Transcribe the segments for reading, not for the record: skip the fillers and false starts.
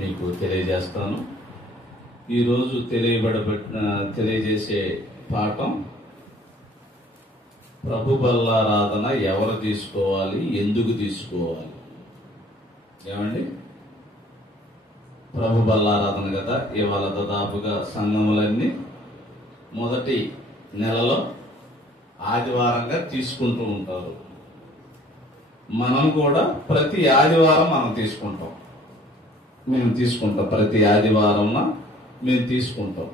మీకు తెలియజేస్తాను. ఈరోజు తెలియజేసే పాఠం ప్రభు బల్లారాధన ఎవరు తీసుకోవాలి, ఎందుకు తీసుకోవాలి. ఏమండి, ప్రభు బల్లారాధన కదా ఇవాళ దాదాపుగా సంఘములన్నీ మొదటి నెలలో ఆదివారంగా తీసుకుంటూ ఉంటారు. మనం కూడా ప్రతి ఆదివారం మనం తీసుకుంటాం. ప్రతి ఆదివారం మేము తీసుకుంటాం.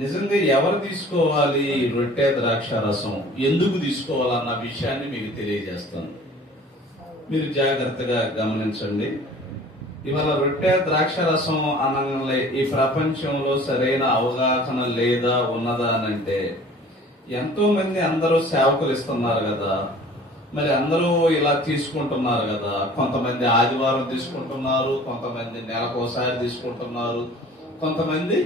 నిజంగా ఎవరు తీసుకోవాలి రొట్టె ద్రాక్ష రసం, ఎందుకు తీసుకోవాలన్న విషయాన్ని మీకు తెలియజేస్తాను. మీరు జాగ్రత్తగా గమనించండి. ఇవాళ రొట్టె ద్రాక్ష రసం అనగానే ఈ ప్రపంచంలో సరైన అవగాహన లేదా ఉన్నదా అనంటే, ఎంతో మంది అందరూ సేవకులు ఇస్తున్నారు కదా, మరి అందరూ ఇలా తీసుకుంటున్నారు కదా. కొంతమంది ఆదివారం తీసుకుంటున్నారు, కొంతమంది నెలకోసారి తీసుకుంటున్నారు, కొంతమంది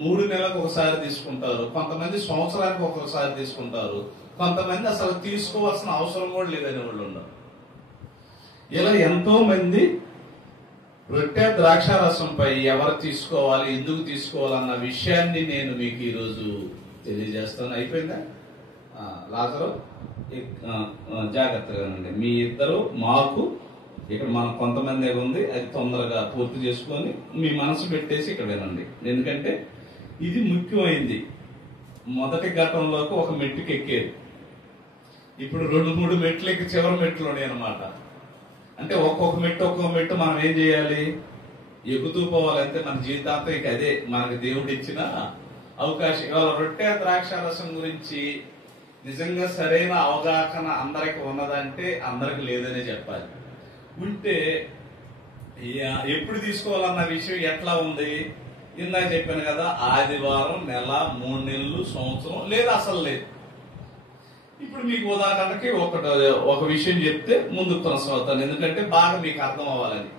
3 నెలలకు ఒకసారి తీసుకుంటారు, కొంతమంది సంవత్సరానికి ఒకసారి తీసుకుంటారు, కొంతమంది అసలు తీసుకోవాల్సిన అవసరం కూడా లేదని వాళ్ళు ఉన్నారు. ఇలా ఎంతో మంది రొట్టె ద్రాక్ష రసంపై ఎవరు తీసుకోవాలి, ఎందుకు తీసుకోవాలన్న విషయాన్ని నేను మీకు ఈరోజు తెలియజేస్తాను. అయిపోయిందా లాజరు? జాగ్రత్తగా ఉండండి. మీ ఇద్దరు మాకు ఇక్కడ మనం కొంతమంది ఉంది, అది తొందరగా పూర్తి చేసుకొని మీ మనసు పెట్టేసి ఇక్కడ వినండి. ఎందుకంటే ఇది ముఖ్యమైంది. మొదటి ఘట్టంలోకి ఒక మెట్టుకి ఎక్కేది, ఇప్పుడు 2-3 మెట్లు ఎక్కి చివరి మెట్లునే అనమాట. అంటే ఒక్కొక్క మెట్టు మనం ఏం చేయాలి, ఎక్కుతూ పోవాలంటే మన జీవితాంతం ఇక అదే మనకు దేవుడు ఇచ్చిన అవకాశం. ఇవాళ రొట్టె ద్రాక్ష రసం గురించి నిజంగా సరైన అవగాహన అందరికి ఉన్నదంటే అందరికి లేదనే చెప్పాలి. ఉంటే ఎప్పుడు తీసుకోవాలన్న విషయం ఎట్లా ఉంది ఇందాక చెప్పాను కదా, ఆదివారం, నెల, 3 నెలలు, సంవత్సరం లేదా అసలు లేదు. ఇప్పుడు మీకు ఉదాహరణకి ఒక విషయం చెప్తే ముందుకు కొనసాగుతాను, ఎందుకంటే బాగా మీకు అర్థం అవ్వాలని.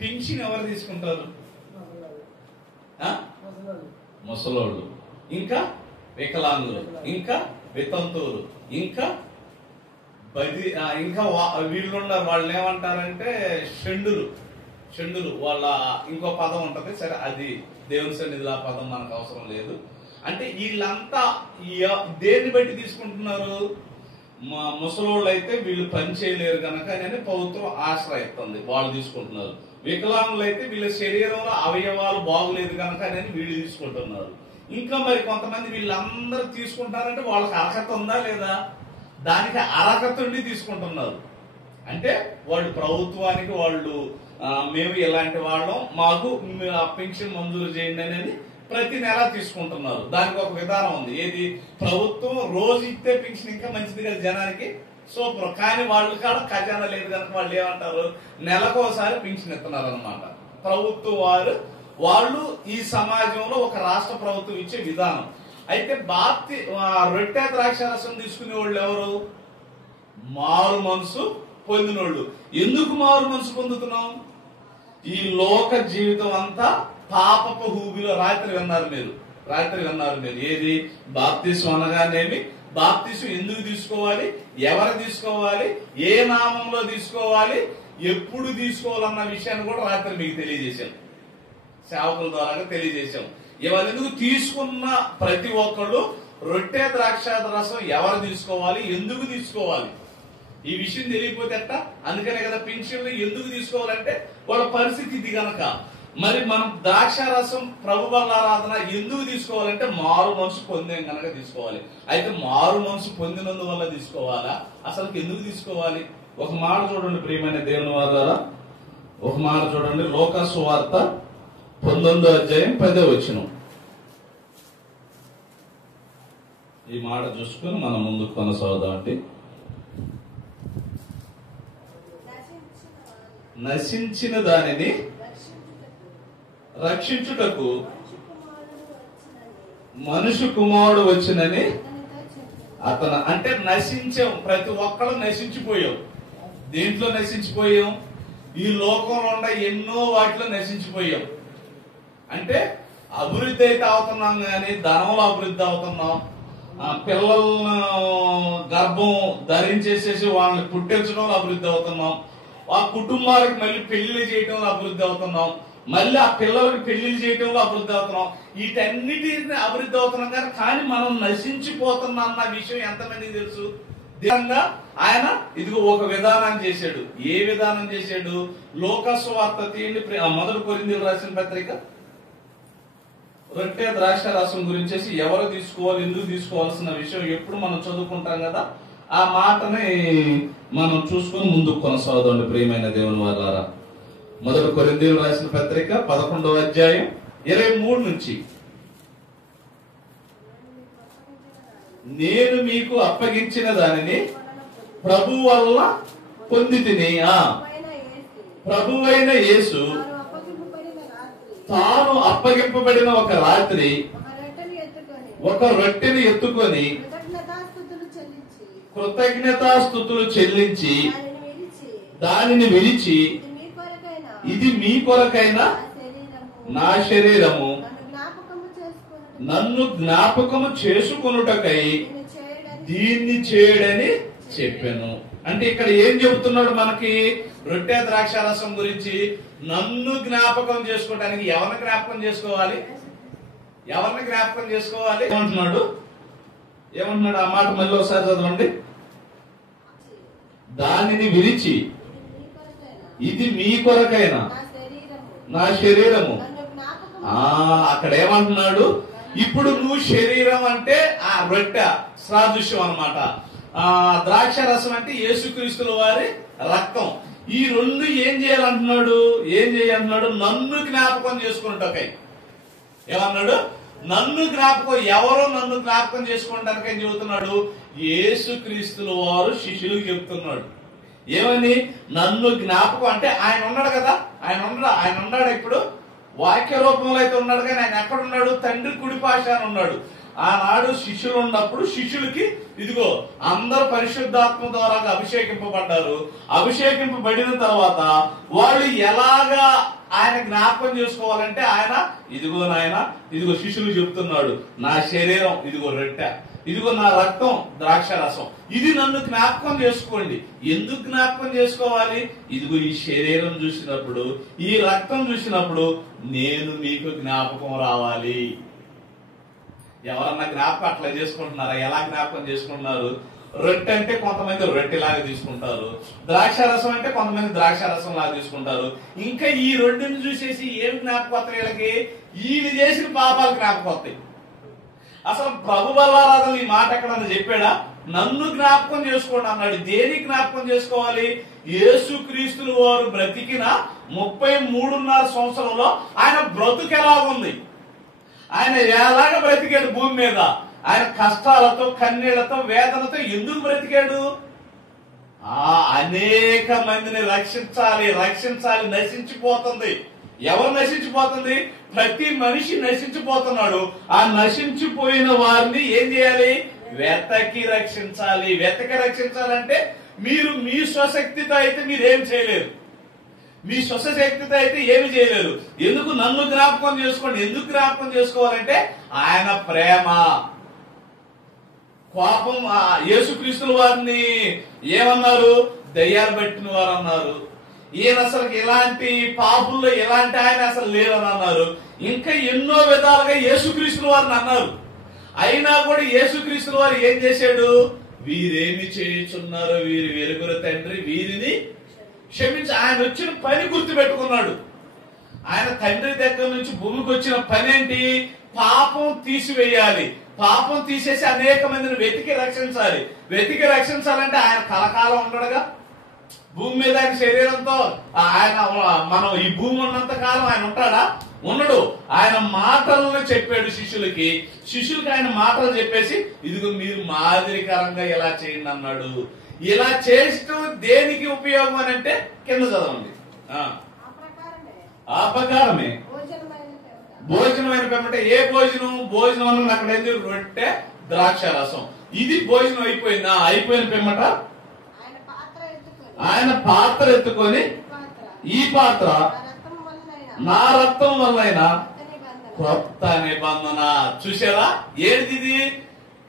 పింఛన్ ఎవరు తీసుకుంటారు? ముసలోళ్ళు, ఇంకా వికలాంగులు, ఇంకా వితంతువులు, ఇంకా వీళ్ళున్నారు. వాళ్ళు ఏమంటారంటే షండులు వాళ్ళ ఇంకో పదం ఉంటది. సరే, అది దేవుని సన్నిధిలో ఆ పదం మనకు అవసరం లేదు. అంటే వీళ్ళంతా దేన్ని బట్టి తీసుకుంటున్నారు? ముసలోళ్ళు అయితే వీళ్ళు పని చేయలేరు కనుక నేను ప్రభుత్వం ఆశ్రయిస్తుంది, వాళ్ళు తీసుకుంటున్నారు. వికలాంగులు అయితే వీళ్ళ శరీరంలో అవయవాలు బాగులేదు కనుక నేను వీళ్ళు తీసుకుంటున్నారు. ఇంకా మరి కొంతమంది వీళ్ళందరూ తీసుకుంటారంటే వాళ్ళకి అర్హత ఉందా లేదా? దానికి అర్హత ఉండి తీసుకుంటున్నారు. అంటే వాళ్ళు ప్రభుత్వానికి మేము ఇలాంటి వాళ్ళం, మాకు పెన్షన్ మంజూరు చేయండి అనేది ప్రతి నెల తీసుకుంటున్నారు. దానికి ఒక విధానం ఉంది. ఏది? ప్రభుత్వం రోజు ఇస్తే పెన్షన్ ఇంకా మంచిది కదా జనానికి, సూపర్. కానీ వాళ్ళు కాడ ఖజానా లేదు కనుక వాళ్ళు ఏమంటారు, నెలకోసారి పెన్షన్ ఇస్తున్నారు అనమాట. ప్రభుత్వం వాళ్ళు ఈ సమాజంలో ఒక రాష్ట్ర ప్రభుత్వం ఇచ్చే విధానం. అయితే రొట్టె ద్రాక్ష రసం తీసుకునే వాళ్ళు ఎవరు? మారు మనసు పొందినోళ్ళు. ఎందుకు మారు మనసు పొందుతున్నాం? ఈ లోక జీవితం అంతా పాపపు హూబిలో. రాత్రి విన్నారు మీరు ఏది? బాప్తిస్మం అనగానేమి, బాప్తిస్మం ఎందుకు తీసుకోవాలి, ఎవరు తీసుకోవాలి, ఏ నామంలో తీసుకోవాలి, ఎప్పుడు తీసుకోవాలన్న విషయాన్ని కూడా రాత్రి మీకు తెలియజేశాం, సేవకుల ద్వారా తెలియజేశాం. ఇవాళ ఎందుకు తీసుకున్న ప్రతి ఒక్కళ్ళు రొట్టె ద్రాక్ష రసం ఎవరు తీసుకోవాలి, ఎందుకు తీసుకోవాలి, ఈ విషయం తెలియకపోతే ఎట్టా? అందుకనే కదా పెన్షన్లు ఎందుకు తీసుకోవాలంటే వాళ్ళ పరిస్థితి ఇది గనక. మరి మనం ద్రాక్ష రసం ప్రభు బల్లారాధన ఎందుకు తీసుకోవాలంటే మారు మనసు పొందేం గనక తీసుకోవాలి. అయితే మారు మనసు పొందినందువల్ల తీసుకోవాలా, అసలు ఎందుకు తీసుకోవాలి? ఒక మాట చూడండి ప్రియమైన దేవుని వారారా, ఒక మాట చూడండి. లోకా సువార్త 19వ అధ్యాయం 10వ వచనం. ఈ మాట చూసుకుని మనం ముందుకు కొనసాగుదామండి. నశించిన దానిని రక్షించుటకు మనుషు కుమారుడు వచ్చినని అతను. అంటే నశించాం, ప్రతి ఒక్కరు నశించిపోయాం. దేంట్లో నశించిపోయాం? ఈ లోకంలో ఉండే ఎన్నో వాటిలో నశించిపోయాం. అంటే అభివృద్ధి అయితే అవుతున్నాం కానీ ధనంలో అభివృద్ధి అవుతున్నాం, పిల్లలను గర్భం ధరించేసేసి వాళ్ళని పుట్టించడంలో అభివృద్ధి అవుతున్నాం, ఆ కుటుంబాలకు మళ్ళీ పెళ్లి చేయడంలో అభివృద్ధి అవుతున్నాం, మళ్ళీ ఆ పిల్లలకి పెళ్లిళ్ళు చేయడంలో అభివృద్ధి అవుతున్నాం, వీటన్నిటిని అభివృద్ధి అవుతున్నాం కానీ మనం నశించిపోతున్నాం అన్న విషయం ఎంతమందికి తెలుసు? దేవంగా ఆయన ఇదిగో ఒక విధానం చేశాడు. ఏ విధానం చేశాడు? లోకస్వార్త తీయండి, మొదటి కొరింథీయులకు రాసిన పత్రిక. రొట్టె ద్రాక్ష రసం గురించి ఎవరు తీసుకోవాలి, ఎందుకు తీసుకోవాల్సిన విషయం ఎప్పుడు మనం చదువుకుంటాం కదా, ఆ మాటని మనం చూసుకొని ముందుకు కొనసాగుదాం. ప్రియమైన దేవుని వారలారా, మొదటి కొరింథీయులకు రాసిన పత్రిక 11వ అధ్యాయం 23 నుంచి. నేను మీకు అప్పగించిన దానిని ప్రభు వల్ల పొందితిని. ప్రభువైన యేసు తాను అప్పగింపబడిన ఒక రాత్రి ఒక రొట్టెని ఎత్తుకొని కృతజ్ఞతాస్తుతులు చెల్లించి దానిని విరిచి, ఇది మీ కొరకైన నా శరీరము, నన్ను జ్ఞాపకము చేసుకొనుటకై దీన్ని చేయడని చెప్పాను. అంటే ఇక్కడ ఏం చెబుతున్నాడు మనకి? రొట్టె ద్రాక్షారసం గురించి నన్ను జ్ఞాపకం చేసుకోవడానికి ఎవరిని జ్ఞాపకం చేసుకోవాలి? ఎవరిని జ్ఞాపకం చేసుకోవాలి ఏమంటున్నాడు? ఏమంటున్నాడు ఆ మాట మళ్ళీ ఒకసారి చదవండి. దానిని విరిచి, ఇది మీ కొరకైన నా శరీరము. అక్కడ ఏమంటున్నాడు? ఇప్పుడు నువ్వు శరీరం అంటే ఆ రొట్టె సాదృశ్యం అన్నమాట. ద్రాక్ష రసం అంటే యేసుక్రీస్తుల వారి రక్తం. ఈ రెండు ఏం చేయాలంటున్నాడు? ఏం చేయాలంటున్నాడు? నన్ను జ్ఞాపకం చేసుకున్నట్టకై. ఏమన్నాడు? నన్ను జ్ఞాపకం. ఎవరో నన్ను జ్ఞాపకం చేసుకోవడానికి ఏం చెబుతున్నాడు? యేసుక్రీస్తుల వారు శిష్యులకు చెప్తున్నాడు. ఏమని? నన్ను జ్ఞాపకం అంటే ఆయన ఉన్నాడు కదా, ఆయన ఉన్నాడు ఇప్పుడు వాక్య రూపంలో అయితే ఉన్నాడు, కానీ ఆయన ఎక్కడున్నాడు? తండ్రి కుడిపాశ అని ఉన్నాడు. ఆనాడు శిష్యులు ఉన్నప్పుడు శిష్యులకి ఇదిగో అందరు పరిశుద్ధాత్మ ద్వారా అభిషేకింపబడ్డారు. అభిషేకింపబడిన తర్వాత వాళ్ళు ఎలాగా ఆయన జ్ఞాపకం చేసుకోవాలంటే ఆయన ఇదిగో నాయన, ఇదిగో శిష్యులు చెప్తున్నాడు, నా శరీరం ఇదిగో రొట్టె, ఇదిగో నా రక్తం ద్రాక్ష రసం, ఇది నన్ను జ్ఞాపకం చేసుకోండి. ఎందుకు జ్ఞాపకం చేసుకోవాలి? ఇదిగో ఈ శరీరం చూసినప్పుడు, ఈ రక్తం చూసినప్పుడు నేను మీకు జ్ఞాపకం రావాలి. ఎవరన్నా జ్ఞాపకం అట్లా చేసుకుంటున్నారా? ఎలా జ్ఞాపకం చేసుకుంటున్నారు? రొట్టె అంటే కొంతమంది రొట్టెలాగా తీసుకుంటారు, ద్రాక్ష రసం అంటే కొంతమంది ద్రాక్ష రసం లాగా తీసుకుంటారు. ఇంకా ఈ రెండుని చూసేసి ఏం జ్ఞాపకం వీళ్ళకి? వీళ్ళు చేసిన పాపాలు జ్ఞాపకం. అసలు ప్రభు వల్లారాధన ఈ మాట ఎక్కడన్నా చెప్పాడా? నన్ను జ్ఞాపకం చేసుకోండి అన్నాడు. దేని జ్ఞాపకం చేసుకోవాలి? యేసుక్రీస్తుల వారు బ్రతికిన 33.5 సంవత్సరంలో ఆయన బ్రతుకు ఎలాగుంది, ఆయన ఎలాగ బ్రతికాడు భూమి మీద, ఆయన కష్టాలతో కన్నీళ్లతో వేదనతో ఎందుకు బ్రతికాడు? అనేక మందిని రక్షించాలి. నశించిపోతుంది. ఎవరు నశించిపోతుంది? ప్రతి మనిషి నశించిపోతున్నాడు. ఆ నశించిపోయిన వారిని ఏం చేయాలి? వెతకి రక్షించాలంటే మీరు మీ స్వశక్తితో అయితే మీరేం చేయలేరు. మీ స్వశక్తితో అయితే ఏమి చేయలేరు. ఎందుకు? నన్ను జ్ఞాపకం చేసుకోండి. ఎందుకు జ్ఞాపకం చేసుకోవాలంటే ఆయన ప్రేమ, కోపం. యేసుక్రీస్తుల వారిని ఏమన్నారు? దయ్యాలు పట్టిన వారు అన్నారు. ఈయన అసలు ఇలాంటి పాపుల్లో ఎలాంటి ఆయన అసలు లేరని అన్నారు. ఇంకా ఎన్నో విధాలుగా యేసుక్రీస్తుల వారిని అన్నారు. అయినా కూడా యేసుక్రీస్తుల వారు ఏం చేశాడు? వీరేమి చేయుచున్నారు, వీరి వెలుగుల తండ్రి వీరిని క్షమించి. ఆయన వచ్చిన పని గుర్తు పెట్టుకున్నాడు. ఆయన తండ్రి దగ్గర నుంచి భూమికి వచ్చిన పని ఏంటి? పాపం తీసివేయాలి. పాపం తీసేసి అనేక మందిని వెతికి రక్షించాలంటే ఆయన కలకాలం ఉండడుగా భూమి మీద. ఆయన శరీరంతో ఆయన మనం ఈ భూమి ఉన్నంత కాలం ఆయన ఉంటాడా? ఉండడు. ఆయన మాటలను చెప్పాడు శిష్యులకి ఆయన మాటలు చెప్పేసి ఇదిగో మీరు మాదిరికరంగా ఇలా చేయండి అన్నాడు. ఇలా చేస్తూ దేనికి ఉపయోగం అని అంటే కింద చదవండి. ఆ ప్రకారమే భోజనమైన పెంపటే. ఏ భోజనం? భోజనం అన్న అక్కడ ఏంది? రొట్టె ద్రాక్ష రసం. ఇది భోజనం అయిపోయింది. అయిపోయిన పెమ్మట ఆయన పాత్ర ఎత్తుకొని, ఈ పాత్ర నా రక్తం వల్లైనా కొత్త నిబంధన. చూసారా? ఏది?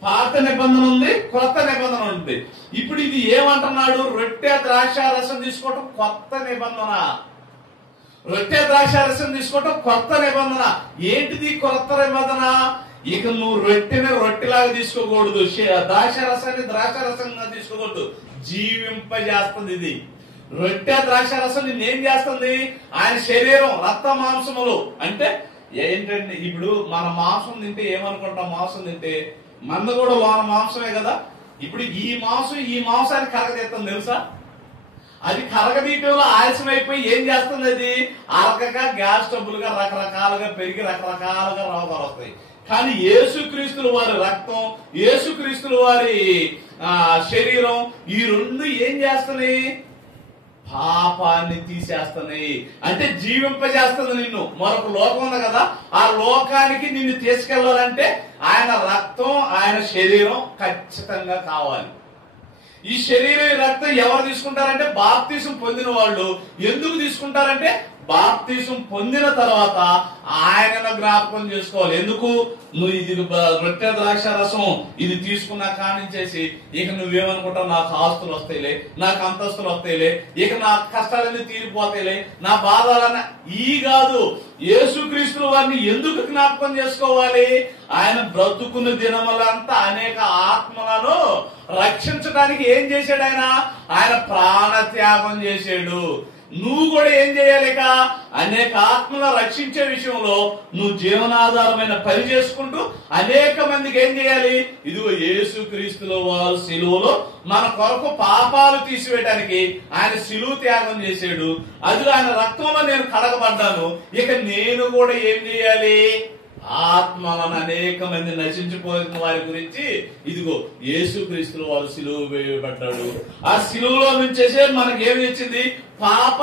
పాత నిబంధన ఉంది, కొత్త నిబంధన ఉంది. ఇప్పుడు ఇది ఏమంటున్నాడు? రొట్టె ద్రాక్ష రసం తీసుకోవటం కొత్త నిబంధన. రొట్టె ద్రాక్షారసం తీసుకోవటం కొత్త నిబంధన. ఏంటిది కొత్త నిబంధన? ఇక నువ్వు రొట్టెని రొట్టెలాగా తీసుకోకూడదు, ద్రాక్షారసాన్ని ద్రాక్షారసంగా తీసుకోకూడదు. జీవింపజేస్తుంది ఇది. రొట్టె ద్రాక్షారసం నిన్నేం చేస్తుంది? ఆయన శరీరం రక్త మాంసములు అంటే ఏంటంటే, ఇప్పుడు మన మాంసం తింటే ఏమనుకుంటాం? మాంసం తింటే మంద కూడా లోన మాంసమే కదా. ఇప్పుడు ఈ మాంసాన్ని కరగదీస్తుంది తెలుసా? అది కరగదీయటంలో ఆలస్యం అయిపోయి ఏం చేస్తుంది? అది అరగక గ్యాస్ ట్రబుల్గా రకరకాలుగా పెరిగి రకరకాలుగా రోగాలు వస్తాయి. కానీ యేసుక్రీస్తుల వారి రక్తం, యేసుక్రీస్తుల వారి శరీరం, ఈ రెండు ఏం చేస్తున్నాయి? పాపాన్ని తీసేస్తున్నాయి. అంటే జీవింపజేస్తుంది నిన్ను. మరొక లోకం ఉంది కదా, ఆ లోకానికి నిన్ను తీసుకెళ్లాలంటే ఆయన రక్తం, ఆయన శరీరం ఖచ్చితంగా కావాలి. ఈ శరీరం రక్తం ఎవరు తీసుకుంటారంటే బాప్తీసం పొందిన వాళ్ళు. ఎందుకు తీసుకుంటారంటే బాప్తీసం పొందిన తర్వాత ఆయనను జ్ఞాపకం చేసుకోవాలి. ఎందుకు? నువ్వు ఇది రొట్టె ద్రాక్షారసం ఇది తీసుకున్నా కానించేసి ఇక నువ్వేమనుకుంటావు? నాకు ఆస్తులు వస్తాయిలే, నాకు అంతస్తులు వస్తాయిలే, ఇక నా కష్టాలన్నీ తీరిపోతాయిలే, నా బాధలన్నీ ఈ కాదు. యేసుక్రీస్తుల వారిని ఎందుకు జ్ఞాపకం చేసుకోవాలి? ఆయన బ్రతుకున్న దినములంతా అనేక ఆత్మలను రక్షించడానికి ఏం చేశాడు? ఆయన ప్రాణత్యాగం చేశాడు. నువ్వు కూడా ఏం చేయాలి? అనేక ఆత్మలను రక్షించే విషయంలో నువ్వు జీవనాధారమైన పని చేసుకుంటూ అనేక మందికి ఏం చేయాలి? ఇదిగో యేసుక్రీస్తుల వారు శిలువలో మన కొరకు పాపాలు తీసివేయడానికి ఆయన శిలువ త్యాగం చేశాడు. అది ఆయన రక్తంలో నేను కడగబడ్డాను. ఇక నేను కూడా ఏం చేయాలి? ఆత్మలను అనేక మంది నశించిపోయిన వారి గురించి ఇదిగో యేసుక్రీస్తుల వారు సిలువ వేయబడ్డాడు. ఆ సిలువలో నుంచేసే మనకి ఏమి వచ్చింది? పాప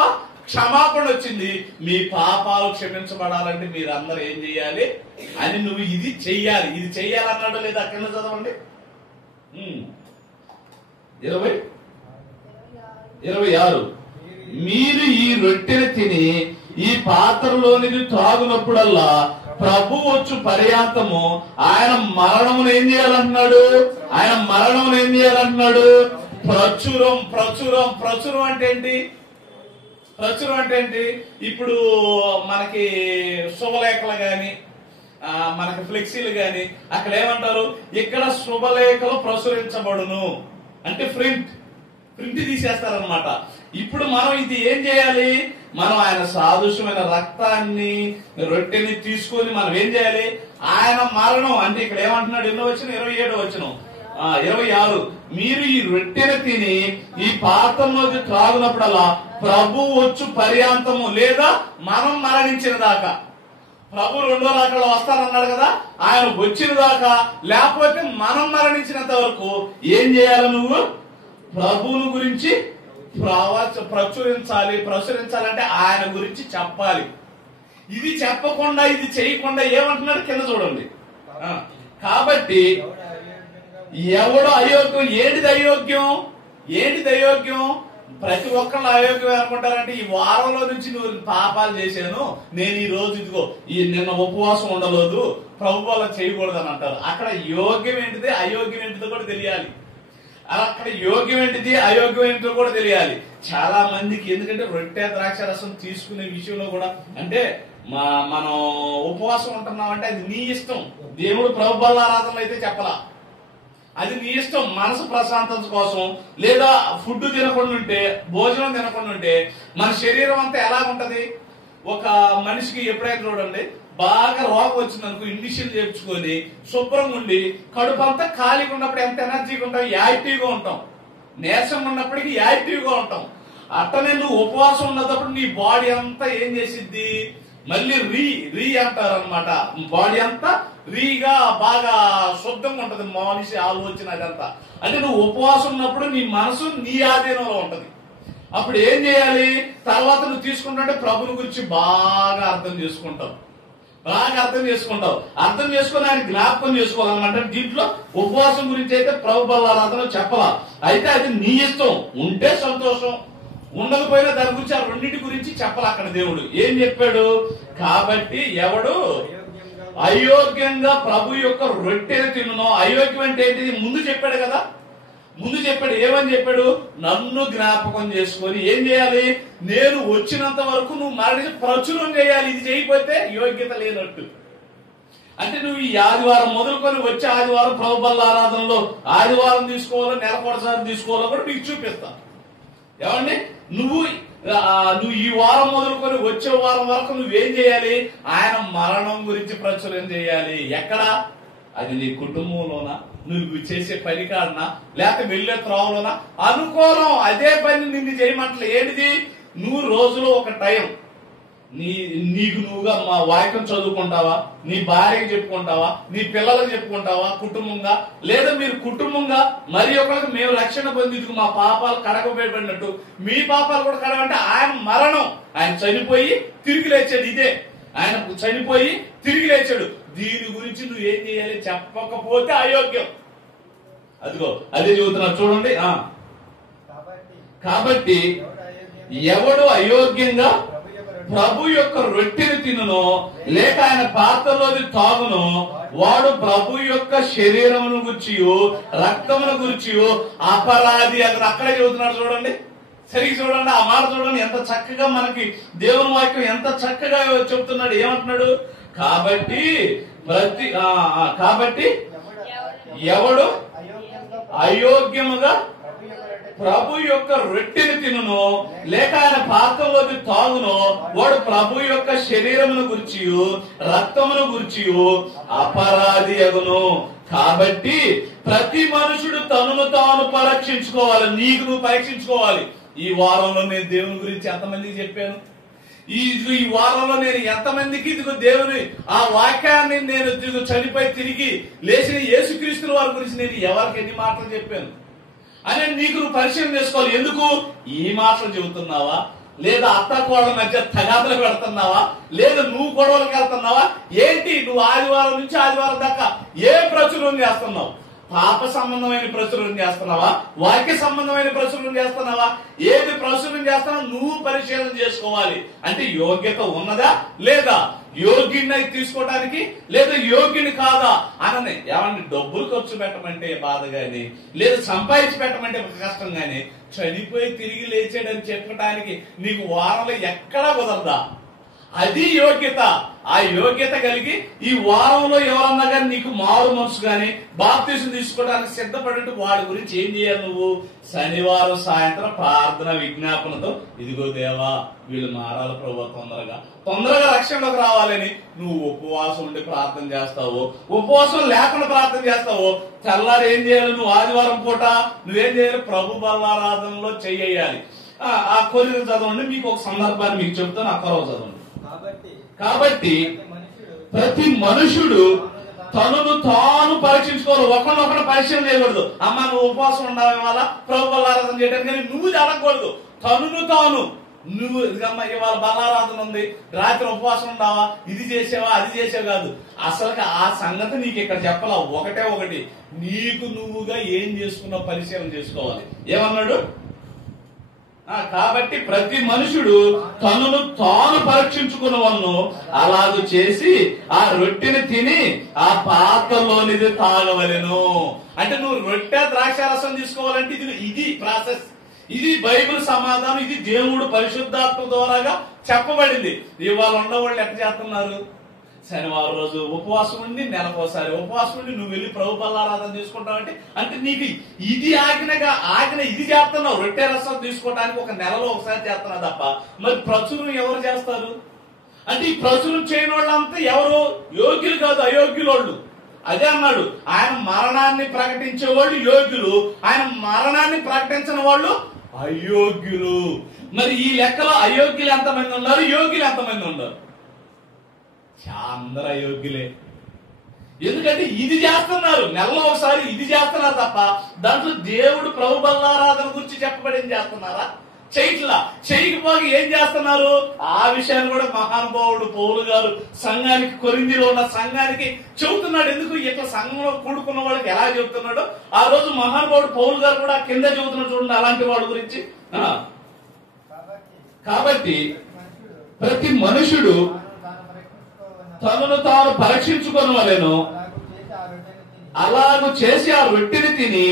క్షమాపణ వచ్చింది. మీ పాపాలు క్షమించబడాలంటే మీరందరూ ఏం చెయ్యాలి అని నువ్వు ఇది చెయ్యాలి. ఇది చెయ్యాలన్నాడు లేదా? కింద చదవండి 26. మీరు ఈ రొట్టెని తిని ఈ పాత్రలోనిది త్రాగునప్పుడల్లా ప్రభు వచ్చు పర్యాంతము ఆయన మరణమును ఏం చేయాలంటున్నాడు? ఆయన మరణమును ఏం చేయాలంటున్నాడు? ప్రచురం. ప్రచురం ప్రచురం అంటే ఏంటి? ప్రచురం అంటే ఏంటి? ఇప్పుడు మనకి శుభలేఖలు గాని మనకి ఫ్లెక్సీలు గాని అక్కడ ఏమంటారు? ఇక్కడ శుభలేఖలు ప్రచురించబడును అంటే ప్రింట్ తీసేస్తారనమాట. ఇప్పుడు మనం ఇది ఏం చేయాలి? మనం ఆయన సాదృశ్యమైన రక్తాన్ని రొట్టెని తీసుకొని మనం ఏం చేయాలి? ఆయన మరణం అంటే ఇక్కడ ఏమంటున్నాడు? 27 వచనం 26. మీరు ఈ రొట్టెని తిని ఈ పాత్రలోకి త్రాగునప్పుడల్లా ప్రభు వచ్చు పర్యాంతము లేదా మనం మరణించిన దాకా. ప్రభు 2వ రాకడలో వస్తారన్నాడు కదా, ఆయన వచ్చిన దాకా లేకపోతే మనం మరణించినంత వరకు ఏం చేయాలి? నువ్వు ప్రభువుని గురించి ప్రచురించాలంటే ఆయన గురించి చెప్పాలి. ఇది చెప్పకుండా ఇది చేయకుండా ఏమంటున్నాడు? కింద చూడండి. కాబట్టి ఎవడో అయోగ్యం. ఏంటిది అయోగ్యం? ప్రతి ఒక్కళ్ళు అయోగ్యం అనుకుంటారంటే ఈ వారంలో నుంచి నువ్వు పాపాలు చేశాను, నేను ఈ రోజు ఇదిగో నిన్న ఉపవాసం ఉండలేదు, ప్రభు వల్ల చేయకూడదు అని అంటారు. అక్కడ యోగ్యం ఏంటిది అయోగ్యం ఏంటిదో కూడా తెలియాలి. అక్కడ యోగ్యం ఏంటిది అయోగ్యం ఏంటో కూడా తెలియాలి చాలా మందికి. ఎందుకంటే రొట్టె ద్రాక్ష రసం తీసుకునే విషయంలో కూడా అంటే మనం ఉపవాసం ఉంటున్నామంటే అది నీ ఇష్టం. దేవుడు ప్రభు బల్లారాధనలు అయితే చెప్పలా, అది నీ ఇష్టం. మనసు ప్రశాంతత కోసం లేదా ఫుడ్ తినకుండా ఉంటే, భోజనం తినకుండా ఉంటే మన శరీరం అంతా ఎలా ఉంటది? ఒక మనిషికి ఎప్పుడైనా చూడండి బాగా రోగం వచ్చింది అనుకో, ఇండిషన్ చేర్చుకొని శుభ్రంగా ఉండి కడుపు అంతా ఖాళీగా ఉన్నప్పుడు ఎంత ఎనర్జీగా ఉంటాం, యాక్టివ్గా ఉంటాం. నీరసంగా ఉన్నప్పటికీ యాక్టివ్గా ఉంటాం. అట్టనే నువ్వు ఉపవాసం ఉన్నప్పుడు నీ బాడీ అంతా ఏం చేసిద్ది? మళ్ళీ రీ అంటారు అనమాట. బాడీ అంతా రీగా బాగా శుద్ధంగా ఉంటది, మనిషి ఆలోచన అదంతా. అంటే నువ్వు ఉపవాసం ఉన్నప్పుడు నీ మనసు నీ ఆధీనంలో ఉంటది. అప్పుడు ఏం చేయాలి? తర్వాత నువ్వు తీసుకుంటుంటే ప్రభుని గురించి బాగా అర్థం చేసుకుంటావు. అర్థం చేసుకుని ఆయన జ్ఞాపకం చేసుకోవాలన్నమాట. దీంట్లో ఉపవాసం గురించి అయితే ప్రభు బల్లారాధన చెప్పాల. అయితే అది నీ ఇష్టం. ఉంటే సంతోషం, ఉండకపోయినా దాని గురించి ఆ రెండింటి గురించి చెప్పాలి. అక్కడ దేవుడు ఏం చెప్పాడు? కాబట్టి ఎవడు అయోగ్యంగా ప్రభు యొక్క రొట్టెను తిన్నునో. అయోగ్యం అంటే ఏంటిది? ముందు చెప్పాడు కదా, ముందు చెప్పాడు, ఏమని చెప్పాడు? నన్ను జ్ఞాపకం చేసుకొని ఏం చేయాలి? నేను వచ్చినంత వరకు నువ్వు మరణించి ప్రచురం చేయాలి. ఇది చేయకపోతే యోగ్యత లేనట్టు. అంటే నువ్వు ఈ ఆదివారం మొదలుకొని వచ్చే ఆదివారం ప్రభు బల్ల ఆరాధనలో ఆదివారం తీసుకోవాలో నెలకొకసారి తీసుకోవాలో కూడా మీకు చూపిస్తా. ఏమండి, నువ్వు ఈ వారం మొదలుకొని వచ్చే వారం వరకు నువ్వేం చేయాలి? ఆయన మరణం గురించి ప్రచురం చేయాలి. ఎక్కడ? అది నీ కుటుంబంలోనా, నువ్వు చేసే పని కాడనా, లేకపోతే వెళ్ళే త్రోవలోనా? అనుకోవడం అదే పని నిన్ను చేయమంటలే. ఏంటిది? నువ్వు రోజులో ఒక టైం నీకు నువ్వుగా మా వాక్యం చదువుకుంటావా, నీ భార్యకి చెప్పుకుంటావా, నీ పిల్లలకు చెప్పుకుంటావా కుటుంబంగా, లేదా మీరు కుటుంబంగా మరి ఒకరికి మేము రక్షణ పొందిందుకు మా పాపాలు కడగబడినట్టు మీ పాపాలు కూడా కడగంటే ఆయన మరణం, ఆయన చనిపోయి తిరిగి లేచాడు. ఇదే ఆయన చనిపోయి తిరిగి లేచాడు. దీని గురించి నువ్వు ఏం చేయాలి? చెప్పకపోతే అయోగ్యం. అదిగో అదే చెబుతున్నారు చూడండి. కాబట్టి ఎవడు అయోగ్యంగా ప్రభు యొక్క రొట్టెని తినునో లేక ఆయన పాత్రలోది తాగునో వాడు ప్రభు యొక్క శరీరమును గుర్చియో రక్తమును గుర్చియో అపరాధి. అక్కడే చెబుతున్నాడు చూడండి, సరిగ్గా చూడండి. ఆ మాట చూడండి, ఎంత చక్కగా మనకి దేవుని వాక్యం ఎంత చక్కగా చెబుతున్నాడు. ఏమంటున్నాడు? కాబట్టి ఎవడు అయోగ్యముగా ప్రభు యొక్క రొట్టెని తినునో లేక ఆయన పాత్రలోది తాగునో వాడు ప్రభు యొక్క శరీరమును గుర్చియు రక్తమును గుర్చియు అపరాధి అగును. కాబట్టి ప్రతి మనుషుడు తనను తాను పరీక్షించుకోవాలి. నీకు నువ్వు పరీక్షించుకోవాలి. ఈ వారంలో నేను దేవుని గురించి ఎంతమందికి చెప్పాను? ఈ వారంలో నేను ఎంతమందికి ఇదిగో దేవుని ఆ వాక్యాన్ని నేను చనిపోయి తిరిగి లేచిన యేసుక్రీస్తుల వారి గురించి నేను ఎవరికి ఎన్ని మాటలు చెప్పాను అని నీకు నువ్వు పరిచయం చేసుకోవాలి. ఎందుకు? ఈ మాటలు చెబుతున్నావా, లేదా అత్త కోడల మధ్య తగాదలు పెడుతున్నావా, లేదా నువ్వు గొడవలకు వెళ్తున్నావా? ఏంటి నువ్వు ఆదివారం నుంచి ఆదివారం దాకా ఏ ప్రచురం చేస్తున్నావు? పాప సంబంధమైన ప్రచురం చేస్తున్నావా, వాక్య సంబంధమైన ప్రచురం చేస్తున్నావా? ఏది ప్రచురం చేస్తున్నావు నువ్వు పరిశీలన చేసుకోవాలి. అంటే యోగ్యత ఉన్నదా లేదా, యోగ్యుని తీసుకోవడానికి లేదా యోగ్యుని కాదా అనని. ఏమన్నా డబ్బులు ఖర్చు పెట్టమంటే బాధ గాని, లేదా సంపాదించి పెట్టమంటే కష్టం గాని, చనిపోయి తిరిగి లేచాడని చెప్పడానికి నీకు వారంలో ఎక్కడా కుదరదా? అది యోగ్యత. ఆ యోగ్యత కలిగి ఈ వారంలో ఎవరన్నా కానీ నీకు మారు మనసు గాని బాప్తీసం తీసుకోవడానికి సిద్ధపడి వాడి గురించి ఏం చేయాలి? నువ్వు శనివారం సాయంత్రం ప్రార్థన విజ్ఞాపనతో ఇదిగో దేవా వీళ్ళు మారాలి ప్రభు, తొందరగా రక్షణలోకి రావాలని నువ్వు ఉపవాసం ఉండి ప్రార్థన చేస్తావు. ఉపవాసం లేకుండా ప్రార్థన చేస్తావు. తెల్లారు ఏం చేయాలి? నువ్వు ఆదివారం పూట నువ్వేం చేయాలి? ప్రభు బలారాధనలో చెయ్యాలి. ఆ కొరిన చదవండి, మీకు ఒక సందర్భాన్ని మీకు చెప్తాను. ఆ కొరవ చదవండి. కాబట్టి ప్రతి మనుషుడు తనను తాను పరీక్షించుకోవాలి. ఒకరినొకరు పరిశీలన చేయకూడదు. అమ్మ నువ్వు ఉపవాసం ఉండాలి వల్ల ప్రభు బలారాధన చేయడానికి కానీ నువ్వు జరగకూడదు. తనను తాను నువ్వు ఇవాళ బలారాధన ఉంది, రాత్రి ఉపవాసం ఉండావా, ఇది చేసావా అది చేసావు కాదు. అసలు ఆ సంగతి నీకు ఇక్కడ చెప్పాలా. ఒకటి నీకు నువ్వుగా ఏం చేసుకున్నావు పరిశీలన చేసుకోవాలి. ఏమన్నాడు? కాబట్టి ప్రతి మనుషుడు తనను తాను పరీక్షించుకున్న వలను అలాగూ చేసి ఆ రొట్టెని తిని ఆ పాత్రలోనిది తాగవలెను. అంటే నువ్వు రొట్టె ద్రాక్షారసం తీసుకోవాలంటే ఇది ప్రాసెస్, ఇది బైబిల్ సమాధానం, ఇది దేవుడు పరిశుద్ధాత్మ ద్వారాగా చెప్పబడింది. ఇవాళ ఉన్నవాళ్ళు ఎట్లా చేస్తున్నారు? శనివారం రోజు ఉపవాసం ఉండి నెలకోసారి ఉపవాసం ఉండి నువ్వు వెళ్ళి ప్రభు బలారాధన తీసుకుంటావంటే అంటే నీకు ఇది ఆజ్ఞ ఇది చేస్తున్నావు. రొట్టె రసం తీసుకోవడానికి ఒక నెలలో ఒకసారి చేస్తున్నావు తప్ప మరి ప్రచురం ఎవరు చేస్తారు? అంటే ఈ ప్రచురం చేయని వాళ్ళంతా ఎవరు? యోగ్యులు కాదు, అయోగ్యులోళ్ళు. అదే అన్నాడు, ఆయన మరణాన్ని ప్రకటించే వాళ్ళు యోగ్యులు, ఆయన మరణాన్ని ప్రకటించిన వాళ్ళు అయోగ్యులు. మరి ఈ లెక్కలో అయోగ్యులు ఎంతమంది ఉన్నారు, యోగ్యులు ఎంతమంది ఉన్నారు? అందరూ అయోగ్యులే. ఎందుకంటే ఇది చేస్తున్నారు, నెలలో ఒకసారి ఇది చేస్తున్నారు తప్ప దాంట్లో దేవుడు ప్రభు బలారాధన గురించి చెప్పబడింది చేస్తున్నారా? చేయకపోగా ఏం చేస్తున్నారు? ఆ విషయాన్ని కూడా మహానుభావుడు పౌలు గారు సంఘానికి, కొరింథీలో ఉన్న సంఘానికి చెబుతున్నాడు. ఎందుకు ఇట్లా సంఘంలో కూడుకున్న వాళ్ళకి ఎలా చెబుతున్నాడో ఆ రోజు మహానుభావుడు పౌలు గారు కూడా కింద చెబుతున్నాడు చూడండి అలాంటి వాడి గురించి. కాబట్టి ప్రతి మనుషుడు తనను తాను పరీక్షించుకోవలేను, అలాగూ చేసి ఆ రొట్టెని తిని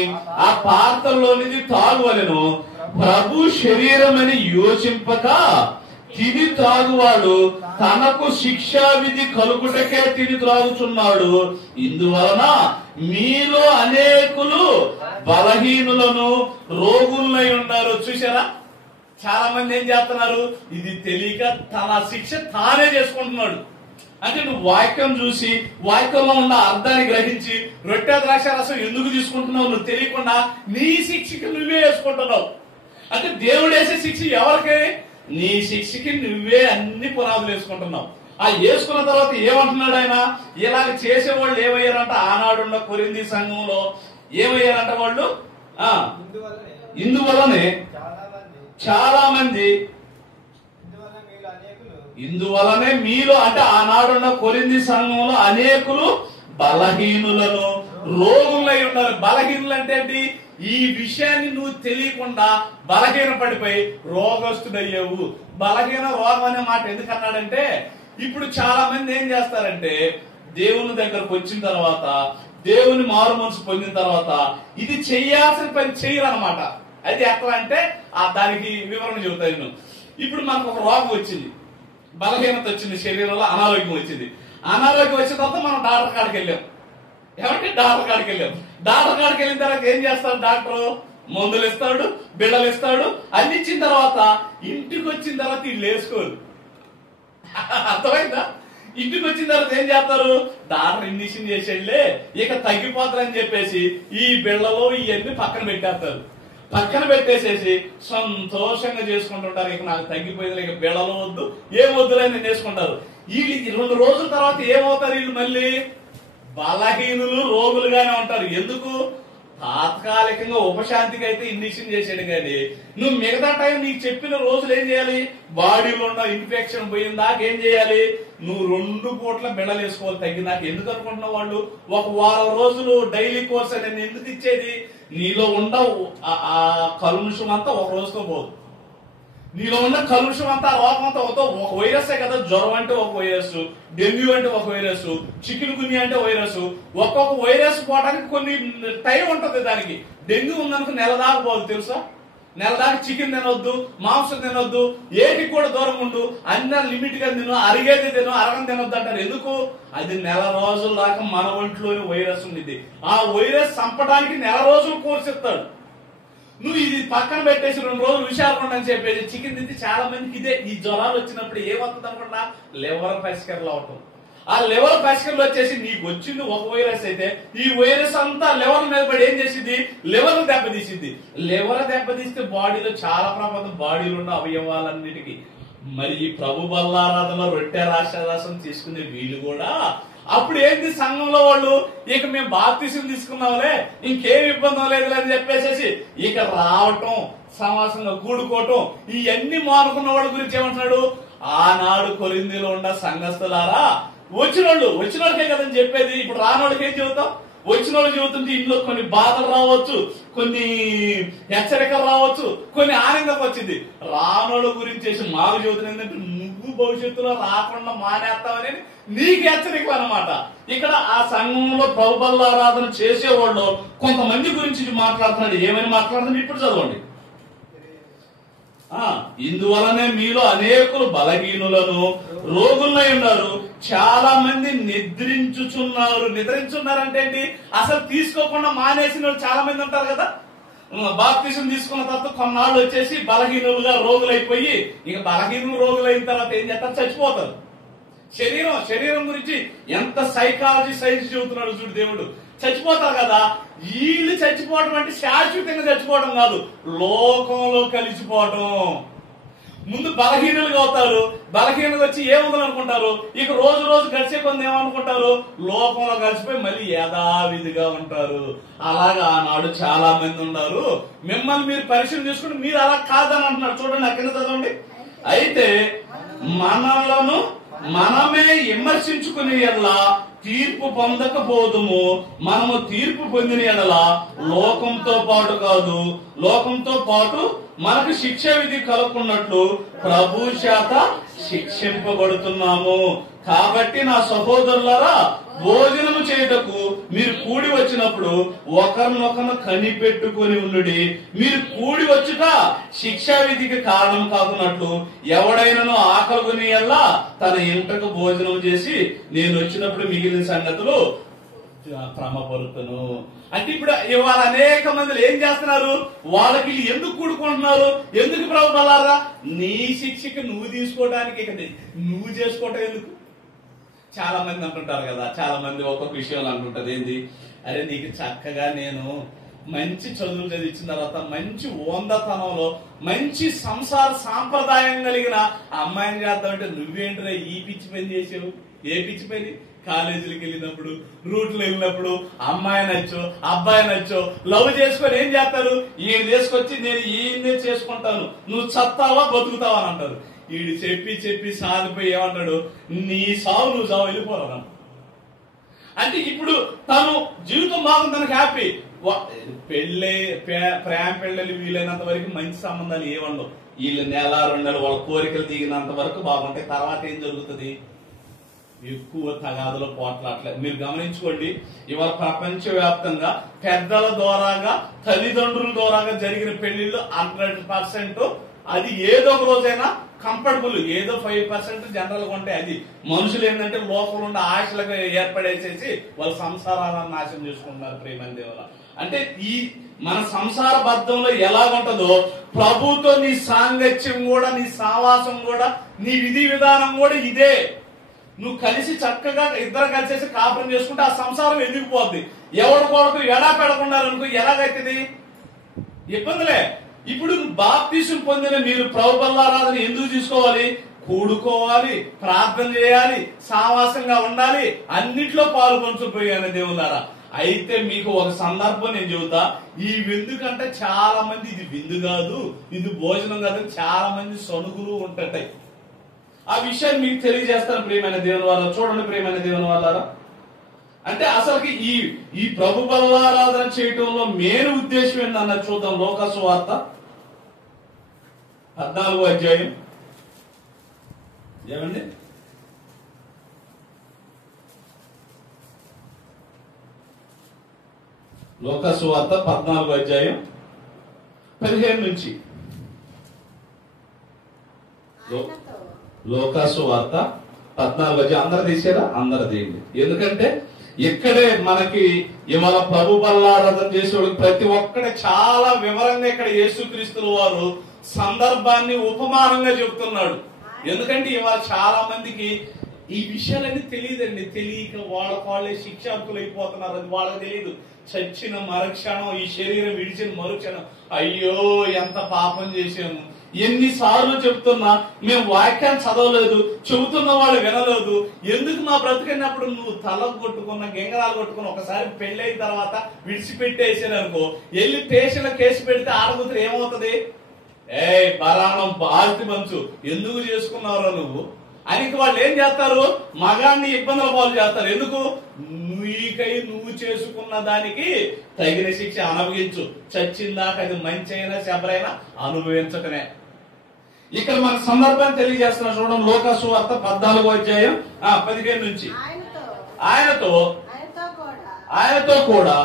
ఆ పాత్రలోనిది తాగువలెను. ప్రభు శరీరమని యోచింపక తిని త్రాగువాడు తనకు శిక్షా విధి కలుగుటకే తిని త్రాగుచున్నాడు. ఇందువలన మీలో అనేకులు బలహీనులను రోగులై ఉన్నారు. చూసారా, చాలా మంది ఏం చేస్తున్నారు, ఇది తెలియక తన శిక్ష తానే చేసుకుంటున్నాడు. అంటే నువ్వు వాక్యం చూసి వాక్యంలో ఉన్న అర్థాన్ని గ్రహించి రొట్టె ద్రాక్ష రసం ఎందుకు తీసుకుంటున్నావు నువ్వు తెలియకుండా నీ శిక్షకి నువ్వే వేసుకుంటున్నావు. అంటే దేవుడు వేసే శిక్ష ఎవరికి? నీ శిక్షకి నువ్వే అన్ని పునాదులు వేసుకుంటున్నావు. ఆ వేసుకున్న తర్వాత ఏమంటున్నాడు ఆయన? ఇలాగ చేసేవాళ్ళు ఏమయ్యారంట, ఆనాడున్న కొరింథీ సంఘంలో ఏమయ్యారంట వాళ్ళు? ఇందువలనే చాలా మంది, ఇందువలనే మీలో అంటే ఆనాడున్న కొరింథీ సంఘంలో అనేకులు బలహీనులను రోగులై ఉన్నారు. బలహీనులు అంటే ఏంటి? ఈ విషయాన్ని నువ్వు తెలియకుండా బలహీన పడిపోయి రోగస్తుడయ్యావు. బలహీన రోగం అనే మాట ఎందుకన్నాడంటే, ఇప్పుడు చాలా మంది ఏం చేస్తారంటే దేవుని దగ్గరకు వచ్చిన తర్వాత, దేవుని మారు మనసు పొందిన తర్వాత ఇది చెయ్యాల్సిన పని చెయ్యరనమాట. అది ఎట్లా అంటే దానికి వివరణ చెబుతాను నేను. ఇప్పుడు మనకు ఒక రోగం వచ్చింది, బలహీనత వచ్చింది, శరీరంలో అనారోగ్యం వచ్చింది. అనారోగ్యం వచ్చిన తర్వాత మనం డాక్టర్ కాడికి వెళ్ళాం. ఏమంటే డాక్టర్ కాడికి వెళ్ళాం. డాక్టర్ కాడికి వెళ్ళిన తర్వాత ఏం చేస్తాడు డాక్టర్? మందులు ఇస్తాడు, బిళ్ళలు ఇస్తాడు. అన్ని ఇచ్చిన తర్వాత ఇంటికి వచ్చిన తర్వాత వీళ్ళు వేసుకోరు. అర్థమైందా? ఇంటికి వచ్చిన తర్వాత ఏం చేస్తారు? డాక్టర్ ఇంజక్షన్ చేసేళ్ళే ఇక తగ్గిపోతారని చెప్పేసి ఈ బిళ్ళలో ఇవన్నీ పక్కన పెట్టేస్తారు. పక్కన పెట్టేసేసి సంతోషంగా చేసుకుంటుంటారు. ఇక నాకు తగ్గిపోయింది, ఇక బిళ్ళలు వద్దు, ఏం వద్దులని నేర్చుకుంటారు. వీళ్ళు 2 రోజుల తర్వాత ఏమవుతారు? వీళ్ళు మళ్ళీ బలహీనులు, రోగులుగానే ఉంటారు. ఎందుకు? తాత్కాలికంగా ఉపశాంతికి అయితే ఇంజక్షన్ చేసాడు కానీ నువ్వు మిగతా టైం నీకు చెప్పిన రోజులు ఏం చేయాలి? బాడీలో ఉన్న ఇన్ఫెక్షన్ పోయిన దాకా ఏం చేయాలి? నువ్వు 2 పూట్ల బిళ్ళలు వేసుకోవాలి తగ్గినాక. ఎందుకు అనుకుంటున్నావు? వాళ్ళు ఒక వారం రోజులు డైలీ కోర్స్ అని ఎందుకు ఇచ్చేది? నీలో ఉన్న ఆ కలుషం అంతా ఒక రోజుతో పోదు. నీలో ఉన్న కలుషం అంతా, రోగం అంతా ఒక వైరసే కదా. జ్వరం అంటే ఒక వైరస్, డెంగ్యూ అంటే ఒక వైరస్, చికెన్ గున్యా అంటే వైరస్. ఒక్కొక్క వైరస్ పోవడానికి కొన్ని టైం ఉంటది. దానికి డెంగ్యూ ఉందనుకో నెల దాకా పోదు తెలుసా. నెల దాకా చికెన్ తినొద్దు, మాంసం తినొద్దు, ఏటికి కూడా దూరం ఉండు, అన్న లిమిట్ గా తిను, అరిగేది తిను, అరగం తినొద్దు అంటారు. ఎందుకు? అది నెల రోజుల దాకా మన ఒంట్లోని వైరస్ ఉంది. ఆ వైరస్ చంపడానికి నెల రోజులు కోర్సు ఇస్తాడు. నువ్వు ఇది పక్కన పెట్టేసి 2 రోజులు విషయాలు అని చెప్పేసి చికెన్ తింటే చాలా మందికి ఇదే. ఈ జ్వరాలు వచ్చినప్పుడు ఏమవుతుంది అనుకుంటా? లివర్ పసికర్లు అవటం. ఆ లివర్ పసికర్లు వచ్చేసి నీకు వచ్చింది ఒక వైరస్ అయితే ఈ వైరస్ అంతా లివర్ మీద పడి ఏం చేసింది? లివర్ దెబ్బతీసింది. లివర్ దెబ్బతీస్తే బాడీలో చాలా ప్రమాదం, బాడీలో ఉన్న అవయవాలన్నిటికీ. మరి ఈ ప్రభు బల్లారాధనలో రొట్టె రాసం తీసుకునే వీళ్ళు కూడా అప్పుడు ఏంటి? సంఘంలో వాళ్ళు ఇక మేము బాప్తిసం తీసుకున్నాంలే, ఇంకేం ఇబ్బంది లేదు అని చెప్పేసి ఇక రావటం, సమాసంగా కూడుకోవటం, ఇవన్నీ మానుకున్న వాళ్ళ గురించి ఏమంటున్నాడు? ఆనాడు కొరింథీలో ఉన్న సంఘస్థులారా, వచ్చినోళ్ళకే కదని చెప్పేది. ఇప్పుడు రానోళ్ళకి ఏం చెబుతాం? వచ్చిన వాళ్ళు చెబుతుంటే ఇంట్లో కొన్ని బాధలు రావచ్చు, కొన్ని హెచ్చరికలు రావచ్చు, కొన్ని ఆనందం వచ్చింది. రానోళ్ళ గురించి మాకు చెబుతున్నా ఏంటంటే నువ్వు భవిష్యత్తులో రాకుండా మానేస్తావనేది నీకు హెచ్చరిక అన్నమాట. ఇక్కడ ఆ సంఘంలో ప్రభు బల్లారాధన చేసేవాళ్ళు కొంతమంది గురించి మాట్లాడుతున్నాడు. ఏమని మాట్లాడుతున్నాడు? ఇప్పుడు చదవండి. ఇందువలనే మీలో అనేకులు బలహీనులను రోగులై ఉన్నారు, చాలా మంది నిద్రించున్నారంటే ఏంటి? అసలు తీసుకోకుండా మానేసిన వాళ్ళు చాలా మంది ఉంటారు కదా. బాప్తిసం తీసుకున్న తర్వాత కొన్నాళ్ళు వచ్చేసి బలహీనులుగా రోగులైపోయి ఇక బలహీనులు రోగులైన తర్వాత ఏం చేస్తారు? చచ్చిపోతారు. శరీరం గురించి ఎంత సైకాలజీ సైన్స్ చెబుతున్నాడు చూడు దేవుడు. చచ్చిపోతారు కదా. వీళ్ళు చచ్చిపోవడం అంటే శాశ్వతంగా చచ్చిపోవడం కాదు, లోకంలో కలిసిపోవడం. ముందు బలహీనులుగా అవుతారు, బలహీనంగా వచ్చి ఏముందని అనుకుంటారు. ఇక రోజు గడిచే కొంత ఏమనుకుంటారు? లోకంలో కలిసిపోయి మళ్ళీ యథావిధిగా ఉంటారు. అలాగా ఆనాడు చాలా మంది ఉన్నారు. మిమ్మల్ని మీరు పరిశీలన చేసుకుంటే మీరు అలా కాదని అంటున్నారు. చూడండి, అక్కడ చదవండి. అయితే మనలను మనమే విమర్శించుకునే ఎడలా తీర్పు పొందకపోదుము. మనము తీర్పు పొందిన ఎడలా లోకంతో పాటు కాదు, లోకంతో పాటు మనకు శిక్ష విధి కలుపుకున్నట్లు ప్రభు చేత శిక్షింపబడుతున్నాము. కాబట్టి నా సహోదరులారా, భోజనము చేయుటకు మీరు కూడి వచ్చినప్పుడు ఒకరినొకరు కనిపెట్టుకుని ఉండుడి. మీరు కూడి వచ్చుట శిక్షా విధికి కారణం కాకున్నట్లు ఎవడైనాను ఆకలిగొని ఎల్లా తన ఇంటకు భోజనం చేసి నేను వచ్చినప్పుడు మిగిలిన సంగతులు క్రమపరుతును. అంటే ఇప్పుడు ఇవాళ అనేక మంది ఏం చేస్తున్నారు, వాళ్ళకి ఎందుకు కూడుకుంటున్నారు, ఎందుకు ప్రభు బలారా? నీ శిక్షకి నువ్వు తీసుకోవడానికి, నువ్వు చేసుకోవటం ఎందుకు? చాలా మంది అంటుంటారు కదా, చాలా మంది ఒక్కొక్క విషయాలు అంటుంటారు. ఏంది, అరే నీకు చక్కగా నేను మంచి చదువులు చదివించిన తర్వాత మంచి ఓందతనంలో మంచి సంసార సాంప్రదాయం కలిగిన అమ్మాయిని చేద్దామంటే నువ్వేంటిరా ఈ పిచ్చి పని చేసావు? ఏ పిచ్చి పని? కాలేజీలకు వెళ్ళినప్పుడు, రూట్లు వెళ్ళినప్పుడు అమ్మాయి నచ్చో అబ్బాయి నచ్చో లవ్ చేసుకొని ఏం చేస్తారు, ఈయన తీసుకొచ్చి నేను ఈయన్నే చేసుకుంటాను, నువ్వు చస్తావా బతుకుతావా అని అంటారు. ఈడు చెప్పి చెప్పి సాగిపోయి ఏమంటాడు, నీ సావు నువ్వు సావు వెళ్ళిపోరా. అంటే ఇప్పుడు తను జీవితం బాగుంది, తనకు హ్యాపీ. ప్రేమ పెళ్ళలు వీలైనంత వరకు మంచి సంబంధాలు ఏమండవు. వీళ్ళు నెల 2 నెలలు వాళ్ళ కోరికలు దిగినంత వరకు బాగుంటాయి. తర్వాత ఏం జరుగుతుంది? ఎక్కువ తగాదులో పోట్లాట్లే. మీరు గమనించుకోండి, ఇవాళ ప్రపంచ వ్యాప్తంగా పెద్దల ద్వారాగా తల్లిదండ్రుల ద్వారాగా జరిగిన పెళ్లిళ్ళు 100% అది ఏదో ఒక రోజైనా కంఫర్టబుల్, ఏదో 5% జనరల్ గా ఉంటాయి. అది మనుషులు ఏంటంటే లోపల ఉండే ఆశలకు ఏర్పడేసేసి వాళ్ళ సంసారాలను నాశనం చేసుకుంటున్నారు. ప్రేమని దేవుల అంటే ఈ మన సంసార బద్ధంలో ఎలాగుంటుందో ప్రభుతో నీ సాంగత్యం కూడా, నీ సావాసం కూడా, నీ విధి విధానం కూడా ఇదే. నువ్వు కలిసి చక్కగా ఇద్దరు కలిసేసి కాపురం చేసుకుంటే ఆ సంసారం ఎదిగిపోద్ది. ఎవరి కొరకు ఎడా పెడకున్నారనుకో ఎలాగైతుంది? ఇబ్బందులే. ఇప్పుడు బాప్తీసం పొందిన మీరు ప్రభు బలారాధన ఎందుకు తీసుకోవాలి? కూడుకోవాలి, ప్రార్థన చేయాలి, సావాసంగా ఉండాలి, అన్నిట్లో పాలు పంచుకుపోయాను దేవులారా. అయితే మీకు ఒక సందర్భం నేను చెబుతా. ఈ విందు కంటే చాలా మంది ఇది విందు కాదు, ఇది భోజనం కాదు, చాలా మంది సణుగులు ఉంటాయి. ఆ విషయాన్ని మీకు తెలియజేస్తాను ప్రియమైన దేవుని వాళ్ళ. చూడండి ప్రియమైన దేవుని వాళ్ళారా, అంటే అసలుకి ఈ ప్రభు బలారాధన చేయటంలో మెయిన్ ఉద్దేశం ఏంటన్నది చూద్దాం. లోకాసు వార్త 14వ అధ్యాయం. ఏమండి, లోకాసు వార్త 14వ అధ్యాయం 15 నుంచి. లోకాసు వార్త 14 అందరు తీసారా? అందరు తీయండి. ఎందుకంటే ఇక్కడే మనకి ఇవాళ ప్రభు బలారాధన చేసేవాళ్ళకి ప్రతి ఒక్కడే చాలా వివరంగా ఇక్కడ యేసుక్రీస్తుల వారు సందర్భాన్ని ఉపమానంగా చెబుతున్నాడు. ఎందుకంటే ఇవాళ చాలా మందికి ఈ విషయాలన్నీ తెలియదండి. తెలియక వాళ్ళే శిక్షార్కులు అయిపోతున్నారు. అది వాళ్ళకి తెలియదు. చచ్చిన మరుక్షణం, ఈ శరీరం విడిచిన మరుక్షణం అయ్యో ఎంత పాపం చేశాము. ఎన్నిసార్లు చెప్తున్నా మేము వాక్యాన్ని చదవలేదు, చెబుతున్న వాళ్ళు వినలేదు. ఎందుకు మా బ్రతికినప్పుడు నువ్వు తలకు కొట్టుకున్న గెంగరాలు కొట్టుకున్న ఒకసారి పెళ్ళైన తర్వాత విడిచిపెట్టేసారనుకో, వెళ్ళి స్టేషన్లో కేసు పెడితే ఆడగుతురు ఏమవుతుంది? బలానం ఆస్తి పంచు ఎందుకు చేసుకున్నారో నువ్వు ఆయనకి వాళ్ళు ఏం చేస్తారు? మగాన్ని ఇబ్బందుల పాలు చేస్తారు. ఎందుకు? నీకై నువ్వు చేసుకున్న దానికి తగిన శిక్ష అనుభవించు, చచ్చిందాక అది మంచి అయినా చెబరైనా అనుభవించటమే. ఇక్కడ మన సందర్భాన్ని తెలియజేస్తున్నా చూడండి. లోకాసు వార్త 14వ అధ్యాయం 15 నుంచి. ఆయనతో కూడా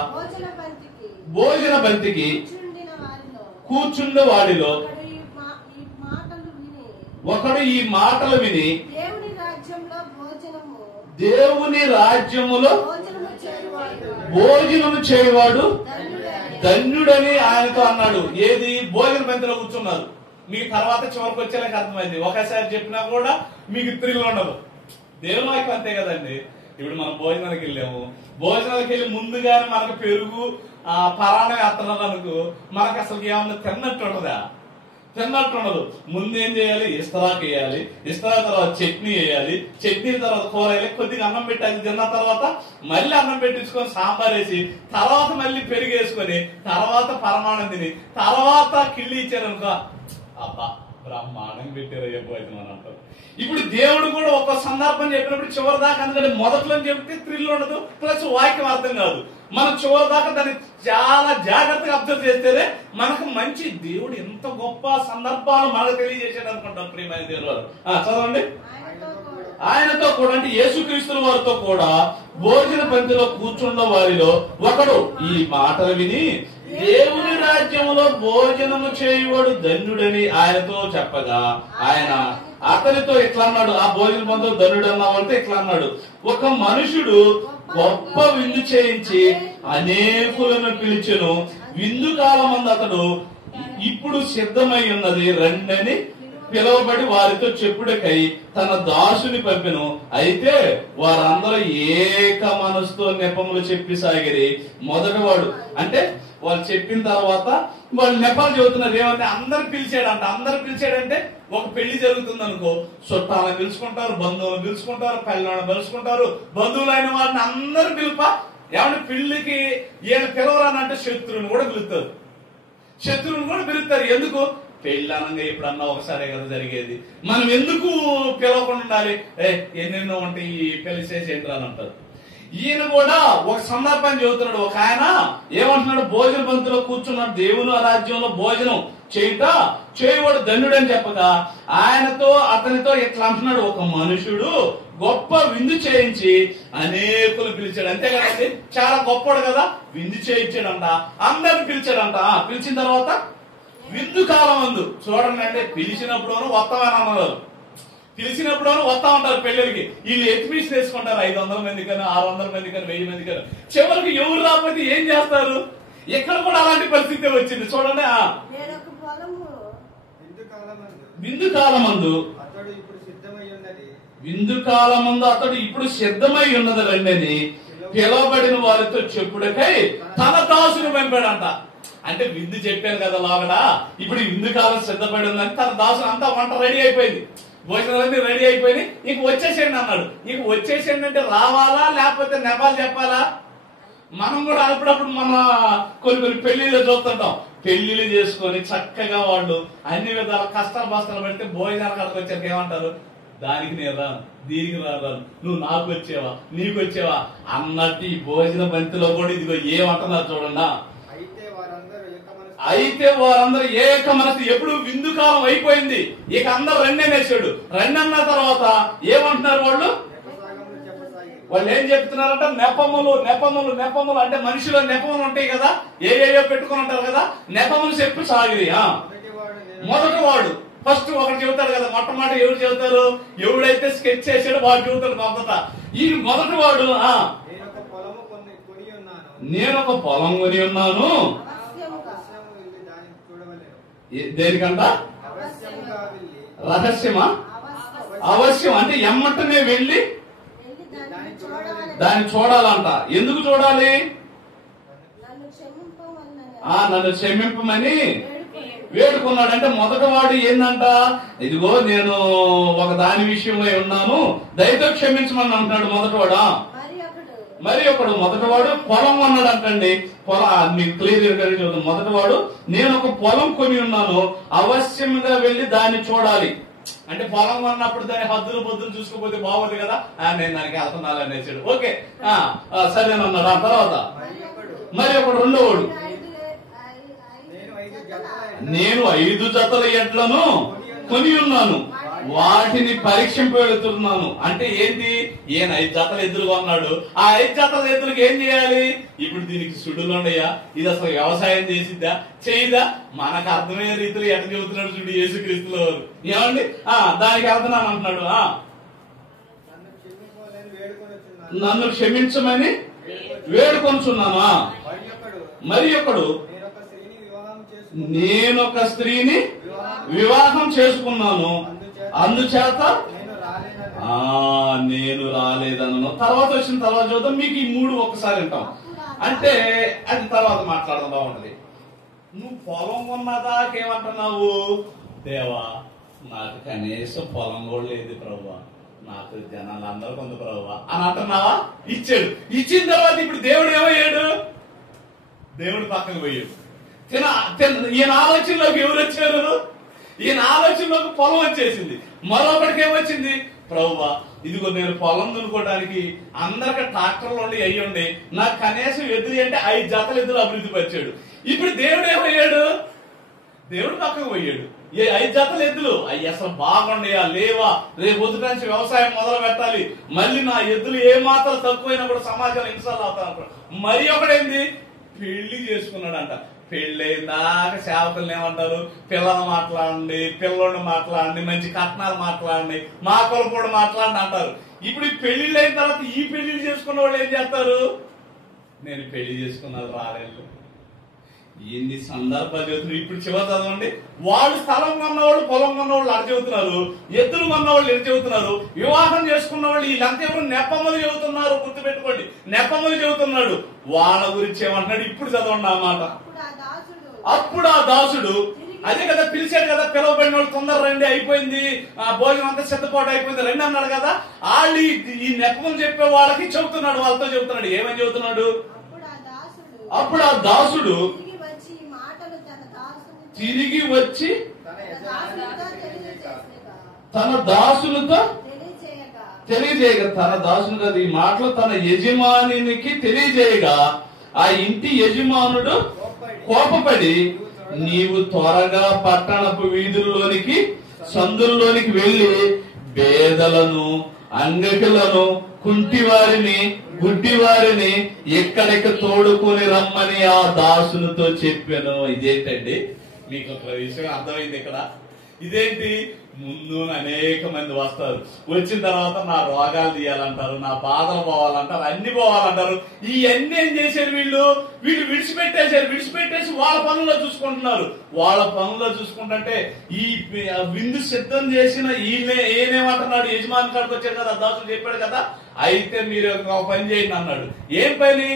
భోజన బంతికి కూర్చుండే వాడిలో ఒకడు ఈ మాటలు విని దేవుని రాజ్యములో భోజనము చేయవాడు ధన్యుడని ఆయనతో అన్నాడు. ఏది? భోజన బంతిలో కూర్చున్నారు. మీకు తర్వాత చివరికి వచ్చేలాగా అర్థమైంది. ఒకసారి చెప్పినా కూడా మీకు తిరిగి ఉండదు. దేవుని వాక్యం అంతే కదండి. ఇప్పుడు మనం భోజనాలకు వెళ్ళాము, భోజనాలకు వెళ్ళి ముందుగానే మనకు పెరుగు పరాణం ఎత్తడం అనుకో, మనకు అసలు ఏమన్నా తిన్నట్టు ఉండదా? తిన్నట్టు ఉండదు. ముందు ఏం చేయాలి? ఇస్తరాకు వేయాలి, ఇస్తరా తర్వాత చట్నీ వేయాలి, చట్నీ తర్వాత కూర వేయాలి, కొద్దిగా అన్నం పెట్టి అది తిన్న తర్వాత మళ్ళీ అన్నం పెట్టించుకొని సాంబార్ వేసి తర్వాత మళ్ళీ పెరుగు వేసుకొని తర్వాత పరమాణం తిని తర్వాత కిళ్ళి ఇచ్చారనుకో, అబ్బా బ్రహ్మాండం పెట్టారయ్యా భోజనం అని అంటారు. ఇప్పుడు దేవుడు కూడా ఒక సందర్భం చెప్పినప్పుడు చివరి దాకా, అందుకని మొదట్లో చెప్తే థ్రిల్ ఉండదు, ప్లస్ వాక్యం అర్థం కాదు. మనం చివరిదాకా దాన్ని చాలా జాగ్రత్తగా అబ్జర్వ్ చేస్తేనే మనకు మంచి దేవుడు ఎంత గొప్ప సందర్భాలు మనకు తెలియజేసాడు అనుకుంటాం. ప్రియమైన దేవుడు వారు చదవండి. ఆయనతో కూడా అంటే యేసుక్రీస్తుల వారితో కూడా భోజన పంక్తిలో కూర్చున్న వారిలో ఒకడు ఈ మాటలు విని దేవుని రాజ్యంలో భోజనము చేయువాడు ధన్యుడని ఆయనతో చెప్పగా ఆయన అతనితో ఇట్లా అన్నాడు. ఆ భోజన పంక్తిలో ధన్యుడు అన్నామంటే ఇట్లా అన్నాడు, ఒక మనుషుడు గొప్ప విందు చేయించి అనేకులను పిలిచెను. విందు కాలమందు అతడు ఇప్పుడు సిద్ధమై ఉన్నది రండని పిలువబడి వారితో చెప్పుడకై తన దాసుని పంపెను. అయితే వారందరూ ఏక మనసుతో నెపములు చెప్పి సాగిరి. మొదటివాడు అంటే వాళ్ళు చెప్పిన తర్వాత వాళ్ళు నెపాలు చెబుతున్నారు. ఏమంటే అందరు పిలిచాడంట. అందరు పిలిచాడంటే ఒక పెళ్లి జరుగుతుంది అనుకో, చుట్టాలను పిలుచుకుంటారు, బంధువులను పిలుచుకుంటారు, పిల్లలను పిలుచుకుంటారు, బంధువులైన వారిని అందరు పిలుప. ఏమంటే పెళ్లికి ఈయన పిలవరానంటే శత్రువుని కూడా పిలుస్తారు. శత్రువుని కూడా పిలుస్తారు. ఎందుకు? పెళ్లి అనగా ఎప్పుడన్నా ఒకసారే కదా జరిగేది. మనం ఎందుకు పిలవకుండా ఉండాలి? ఎన్నెన్నో ఉంటే ఈ పెళ్లి చేసేంటి అని అంటారు. ఈయన కూడా ఒక సందర్భాన్ని చెబుతున్నాడు. ఒక ఆయన ఏమంటున్నాడు, భోజన పంక్తిలో కూర్చున్నాడు, దేవుని రాజ్యంలో భోజనం చేయవాడు ధన్యుడని చెప్పగా ఆయనతో అతనితో ఇట్లా అంటున్నాడు, ఒక మనుషుడు గొప్ప విందు చేయించి అనేకులు పిలిచాడు. అంతే కదండి, చాలా గొప్పడు కదా, విందు చేయించాడంట, అందరిని పిలిచాడంట. పిలిచిన తర్వాత విందు కాలం అందు చూడండి అంటే పిలిచినప్పుడు వస్తామని అన్నారు. పిలిచినప్పుడు వస్తా ఉంటారు పెళ్లికి. వీళ్ళు ఎత్తిమీసి వేసుకుంటారు 500 మంది కానీ 600 మంది కానీ 1000 మంది కానీ. చివరికి ఎవరు రాకపోతే ఏం చేస్తారు? ఇక్కడ కూడా అలాంటి పరిస్థితి వచ్చింది. చూడండి, విందు కాలమందు అతడు ఇప్పుడు సిద్ధమై ఉన్నది రండని పిలవబడిన వారితో చెప్పుడకై తన దాసును పంపాడంట. అంటే విందు చెప్పాను కదా లోగడ, ఇప్పుడు విందు కాలం సిద్ధపడి ఉందని తన దాసును అంతా వంట రెడీ అయిపోయింది, భోజనాలన్నీ రెడీ అయిపోయి ఇంక వచ్చేసేయండి అన్నాడు. ఇంక వచ్చేసేయండి అంటే రావాలా లేకపోతే నెపాలు చెప్పాలా? మనం కూడా అప్పుడప్పుడు మన కొన్ని పెళ్లిళ్ళు చూస్తుంటాం. పెళ్లిళ్ళు చేసుకొని చక్కగా వాళ్ళు అన్ని విధాల కష్టాలు బస్తాలు పెడితే భోజనాలు కడకు వచ్చాక ఏమంటారు, దానికి నేను రాను, దీనికి రాను, నువ్వు నాకు వచ్చేవా నీకు వచ్చేవా అన్నట్టు ఈ భోజన బంతిలో కూడా ఇదిగో ఏమంటున్నారు చూడండి. అయితే వారందరూ ఏక మనసు. ఎప్పుడు విందు కాలం అయిపోయింది, ఇక అందరు రెండేసాడు. రెండన్న తర్వాత ఏమంటున్నారు వాళ్ళు ఏం చెప్తున్నారంట, నెపములు నెపములు నెపములు అంటే మనిషిలో నెపములు ఉంటాయి కదా, ఏయో పెట్టుకుని ఉంటారు కదా, నెపములు చెప్పి సాగిరి. మొదటి వాడు ఫస్ట్ ఒకటి చెబుతాడు కదా, మొట్టమొదటి ఎవరు చెబుతారు, ఎవడైతే స్కెచ్ చేసాడో వాడు చెబుతాడు మొదట. ఈ మొదటి వాడు నేను ఒక పొలం కొని ఉన్నాను. దేనికంట? రహస్యమా? అవశ్యం అంటే ఎమ్మటనే వెళ్ళి దాన్ని చూడాలంట. ఎందుకు చూడాలి? నన్ను క్షమింపమని వేడుకున్నాడు. అంటే మొదటి వాడు ఏందంట, ఇదిగో నేను ఒక దాని విషయమై ఉన్నాను, దయతో క్షమించమని అంటున్నాడు మొదటివాడు. మరి ఒకడు మొదటివాడు పొలం అన్నాడు అంటండి. పొలం మీకు క్లియర్ గా చూద్దాం. మొదటివాడు నేను ఒక పొలం కొని ఉన్నాను, అవశ్యంగా వెళ్లి దాన్ని చూడాలి. అంటే పొలం అన్నప్పుడు దాని హద్దులు బొద్దులు చూసుకోపోతే బాగోదు కదా, నేను దానికి వెళ్తున్నాను అనేసాడు. ఓకే సరేనన్నాడు. ఆ తర్వాత మరి ఒకడు రెండోవాడు, నేను 5 జతల ఎడ్లను కొని ఉన్నాను, వాటిని పరీక్షింప వెళుతున్నాను. అంటే ఏంటి, ఈయన 5 జతల ఎద్దులు కొన్నాడు. ఆ 5 జతల ఎద్దులకు ఏం చేయాలి? ఇప్పుడు దీనికి సుడులు ఉన్నాయా, ఇది అసలు వ్యవసాయం చేసిద్దా చేయదా, మనకు అర్థమయ్యే రీతిలో ఎట చెబుతున్నాడు చూడు యేసుక్రీస్తుల వారు. ఏమండి దానికి వెళ్తున్నాను అంటున్నాడు. నన్ను క్షమించమని వేడుకొంచున్నాను. మరి ఒకడు నేనొక స్త్రీని వివాహం చేసుకున్నాను, అందుచేత నేను రాలేదను. తర్వాత వచ్చిన తర్వాత చూద్దాం. మీకు ఈ 3 ఒక్కసారి వింటాం. అంటే అది తర్వాత మాట్లాడదాం, బాగుంటది. నువ్వు పొలం ఉన్నదాకేమంటున్నావు, దేవా నాకు కనీసం పొలం కూడా లేదు ప్రభువా, నాకు జనాలు అందరూ కొంత ప్రభువా అని అంటున్నావా? ఇచ్చాడు. ఇచ్చిన తర్వాత ఇప్పుడు దేవుడు ఏమయ్యాడు? దేవుడు పక్కకు పోయాడు. ఈయన ఆలోచనలోకి ఎవరు వచ్చారు? ఈయన ఆలోచనలోకి పొలం వచ్చేసింది. మరొకటికి ఏమొచ్చింది? ప్రభువా ఇదిగో నేను పొలం దున్నుకోవడానికి అందరికి ట్రాక్టర్లు ఉండి అయ్యుండి నాకు కనీసం ఎద్దులు అంటే 5 జతలు ఎద్దులు అభివృద్ధి పరిచాడు. ఇప్పుడు దేవుడు ఏమయ్యాడు? దేవుడు పక్కకు పోయాడు. 5 జతలు ఎద్దులు అవి అసలు బాగుండయా లేవా, రేపు పొద్దుట నుంచి వ్యవసాయం మొదలు పెట్టాలి, మళ్ళీ నా ఎద్దులు ఏ మాత్రం తక్కువైనా కూడా సమాజంలో ఇన్సార్లు అవుతాను. మరి ఒకడేంది పెళ్లి చేసుకున్నాడంట. పెళ్ళైందాక సేవకులు ఏమంటారు, పిల్లలు మాట్లాడండి, పిల్లోడు మాట్లాడండి, మంచి కట్నాలు మాట్లాడండి, మా కొలపోడు మాట్లాడండి అంటారు. ఇప్పుడు ఈ పెళ్లిళ్ళు అయిన తర్వాత ఈ పెళ్లిళ్ళు చేసుకున్న వాళ్ళు ఏం చేస్తారు, నేను పెళ్లి చేసుకున్నది రాలేదు. ఎన్ని సందర్భాలు చెబుతున్నారు. ఇప్పుడు చివరి చదవండి, వాళ్ళు స్థలం కొన్నవాళ్ళు పొలం కొన్నవాళ్ళు అడ చెబుతున్నారు, ఎద్దులు కొన్నవాళ్ళు ఎడ చెబుతున్నారు, వివాహం చేసుకున్న వాళ్ళు వీళ్ళంతా ఎవరు నెప్పమలు చెబుతున్నారు. గుర్తుపెట్టుకోండి, నెప్పమలు చెబుతున్నాడు. వాళ్ళ గురించి ఏమంటున్నాడు ఇప్పుడు చదవండి ఆ మాట. అప్పుడు ఆ దాసుడు, అదే కదా పిలిచాడు కదా, పిలవబడిన వాళ్ళు తొందర రండి, అయిపోయింది భోజనం అంతా సిద్ధపాటు అయిపోయింది రండి అన్నాడు కదా. వాళ్ళు ఈ నెప్పమలు చెప్పే వాళ్ళకి చెబుతున్నాడు, వాళ్ళతో చెబుతున్నాడు. ఏమని చెబుతున్నాడు? అప్పుడు ఆ దాసుడు తిరిగి వచ్చి తన దాసులతో తెలియజేయగా, తన దాసులు కదా ఈ మాటలు తన యజమానికి తెలియజేయగా, ఆ ఇంటి యజమానుడు కోపపడి, నీవు త్వరగా పట్టణపు వీధుల్లోనికి సందుల్లోనికి వెళ్లి పేదలను, అంగకులను, కుంటివారిని, గుడ్డివారిని ఎక్కడికి తోడుకొని రమ్మని ఆ దాసులతో చెప్పాను. ఇదేంటండి, మీకు ఒక విషయం అర్థమైంది ఇక్కడ. ఇదేంటి, ముందు అనేక మంది వస్తారు, వచ్చిన తర్వాత నా రోగాలు తీయాలంటారు, నా బాధలు పోవాలంటారు, అన్ని పోవాలంటారు. ఇవన్నీ ఏం చేశారు వీళ్ళు విడిచిపెట్టేసి వాళ్ళ పనుల్లో చూసుకుంటున్నారు. వాళ్ళ పనుల్లో చూసుకుంటుంటే ఈ విందు సిద్ధం చేసిన ఈయనేమంటున్నాడు, యజమాని కాడికి వచ్చాడు కదా, దాసులు చెప్పాడు కదా, అయితే మీరు ఒక పని చేయండి అన్నాడు. ఏం పని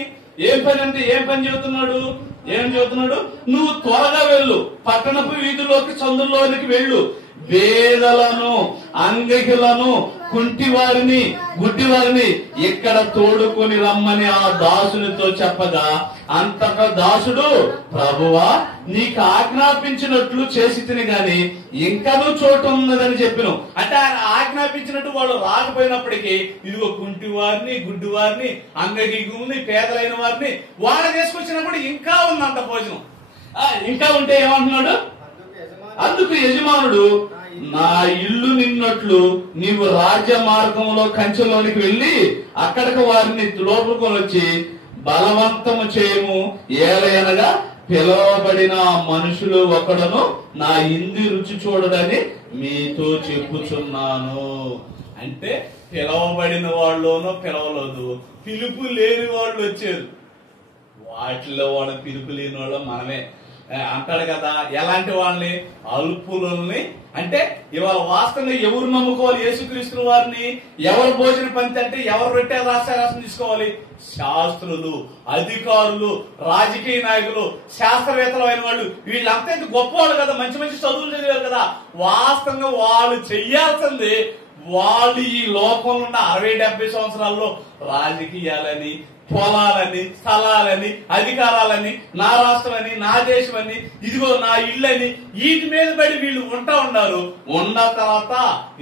అంటే ఏం పని చెబుతున్నాడు? నువ్వు త్వరగా వెళ్ళు, పట్టణపు వీధుల్లోకి సందుల్లోనికి వెళ్ళు, పేదలను, అంగకులను, కుంటివారిని, గుడ్డివారిని ఇక్కడ తోడుకొని రమ్మని ఆ దాసునితో చెప్పగా, అంతటా దాసుడు, ప్రభువా నీకు ఆజ్ఞాపించినట్లు చేసి తిని గాని ఇంకనూ చోటు ఉన్నదని చెప్పిను. అంటే ఆయన ఆజ్ఞాపించినట్టు వాళ్ళు రాకపోయినప్పటికీ ఇదిగో కుంటివారిని, గుడ్డివారిని, అంగకుల్ని, పేదలైన వారిని వాళ్ళ చేసుకొచ్చినప్పుడు ఇంకా ఉందంట భోజనం. ఇంకా ఉంటే ఏమంటున్నాడు? అందుకు యజమానుడు, నా ఇల్లు నిన్నట్లు నీవు రాజ్య మార్గంలో కంచెలోనికి వెళ్లి అక్కడికి వారిని లోపలికొని వచ్చి బలవంతము చేయము, ఏలయనగా పిలవబడిన మనుషులు ఒకడును నా ఇంది రుచి చూడడని మీతో చెప్పుచున్నాను. అంటే పిలవబడిన వాళ్ళలోనూ పిలవలేదు, పిలుపు లేని వాళ్ళు వచ్చారు. వాటిలో వాళ్ళ పిలుపు లేని వాళ్ళు మనమే అంటాడు కదా. ఎలాంటి వాళ్ళని? అల్పులని. అంటే ఇవాళ వాస్తవంగా ఎవరు నమ్ముకోవాలి? యేసుక్రీస్తు వారిని. ఎవరు భోజన పంక్తి అంటే ఎవరు రొట్టె రాష్ట్రం తీసుకోవాలి? శాస్త్రులు, అధికారులు, రాజకీయ నాయకులు, శాస్త్రవేత్తలు అయిన వాళ్ళు. వీళ్ళంతా గొప్ప వాళ్ళు కదా, మంచి మంచి చదువులు చదివారు కదా. వాస్తవంగా వాళ్ళు చెయ్యాల్సింది, వాళ్ళు ఈ లోకంలో ఉన్న 60-70 సంవత్సరాల్లో రాజకీయాలని, పొలాలని, స్థలాలని, అధికారాలని, నా రాష్ట్రం అని, నా దేశం అని, ఇదిగో నా ఇళ్ళని, వీటి మీద పడి వీళ్ళు ఉన్నారు. ఉన్న తర్వాత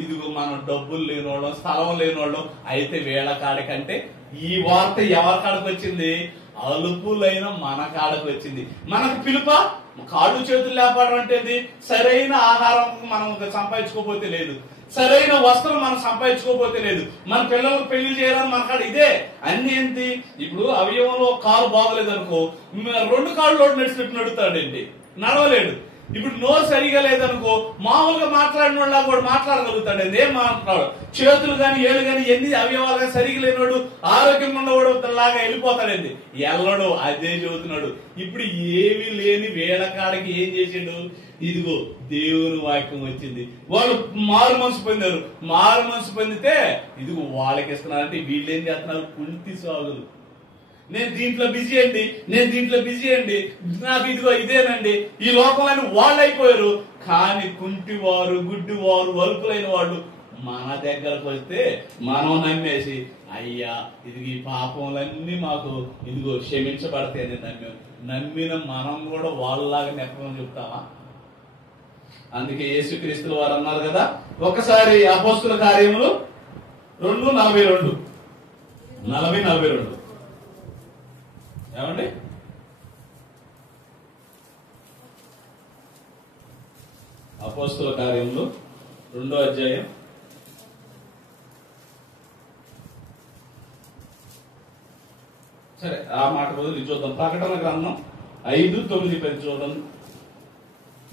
ఇదిగో మనం డబ్బులు లేనోళ్ళం, స్థలం లేనోళ్ళం. అయితే వీళ్ళ కాడికంటే ఈ వార్త ఎవరి కాడికి వచ్చింది? అలుపులైన మన కాడకు వచ్చింది. మనకు పిలుప కాళ్ళు చేతులు లేపడం అంటే సరైన ఆహారం మనం సంపాదించుకోకపోతే లేదు, సరైన వస్త్రం మనం సంపాదించుకోకపోతే లేదు, మన పిల్లలకు పెళ్లి చేయాలని మన కాడ ఇదే అన్ని. ఏంటి ఇప్పుడు అవయవంలో కాలు బాగోలేదు అనుకో, 2 కాళ్ళు నడిచినట్టు నడుతాడండి, నడవలేడు. ఇప్పుడు నోరు సరిగా లేదనుకో, మామూలుగా మాట్లాడిన వాళ్ళ కూడా మాట్లాడగలుగుతాడండి, ఏం మాట్లాడు. చేతులు గాని ఏళ్ళు గాని ఎన్ని అవయవాలు కానీ సరిగా లేనివాడు, ఆరోగ్యంగా ఉన్నవాడు లాగా వెళ్ళిపోతాడండి, ఎల్లడు. అదే చదువుతున్నాడు. ఇప్పుడు ఏమీ లేని వేళకాడికి ఏం చేసాడు? ఇదిగో దేవుని వాక్యం వచ్చింది, వాళ్ళు మారు మనసు పొందారు. మారు మనసు పొందితే ఇదిగో వాళ్ళకి ఇస్తున్నారంటే వీళ్ళు ఏం చేస్తున్నారు? కుంటి సాగులు. నేను దీంట్లో బిజీ అండి, నాకు ఇదిగో ఇదేనండి. ఈ లోకంలో వాళ్ళు అయిపోయారు. కానీ కుంటివారు, గుడ్డివారు, వలుపులైన వాళ్ళు మన దగ్గరకు వస్తే మనం నమ్మేసి, అయ్యా ఇది ఈ పాపములన్నీ మాకు ఇదిగో క్షమించబడతాయని నమ్మిన మనం కూడా వాళ్ళలాగా నెప్పమని చెప్తామా? అందుకే యేసుక్రీస్తు వారు అన్నారు కదా, ఒకసారి అపోస్తుల కార్యములు 2:42 40:42 ఏమండి? అపోస్తుల కార్యములు 2వ అధ్యాయం సరే ఆ మాట బదులు చూద్దాం. ప్రకటన గ్రంథం 5:9-10 చూడండి.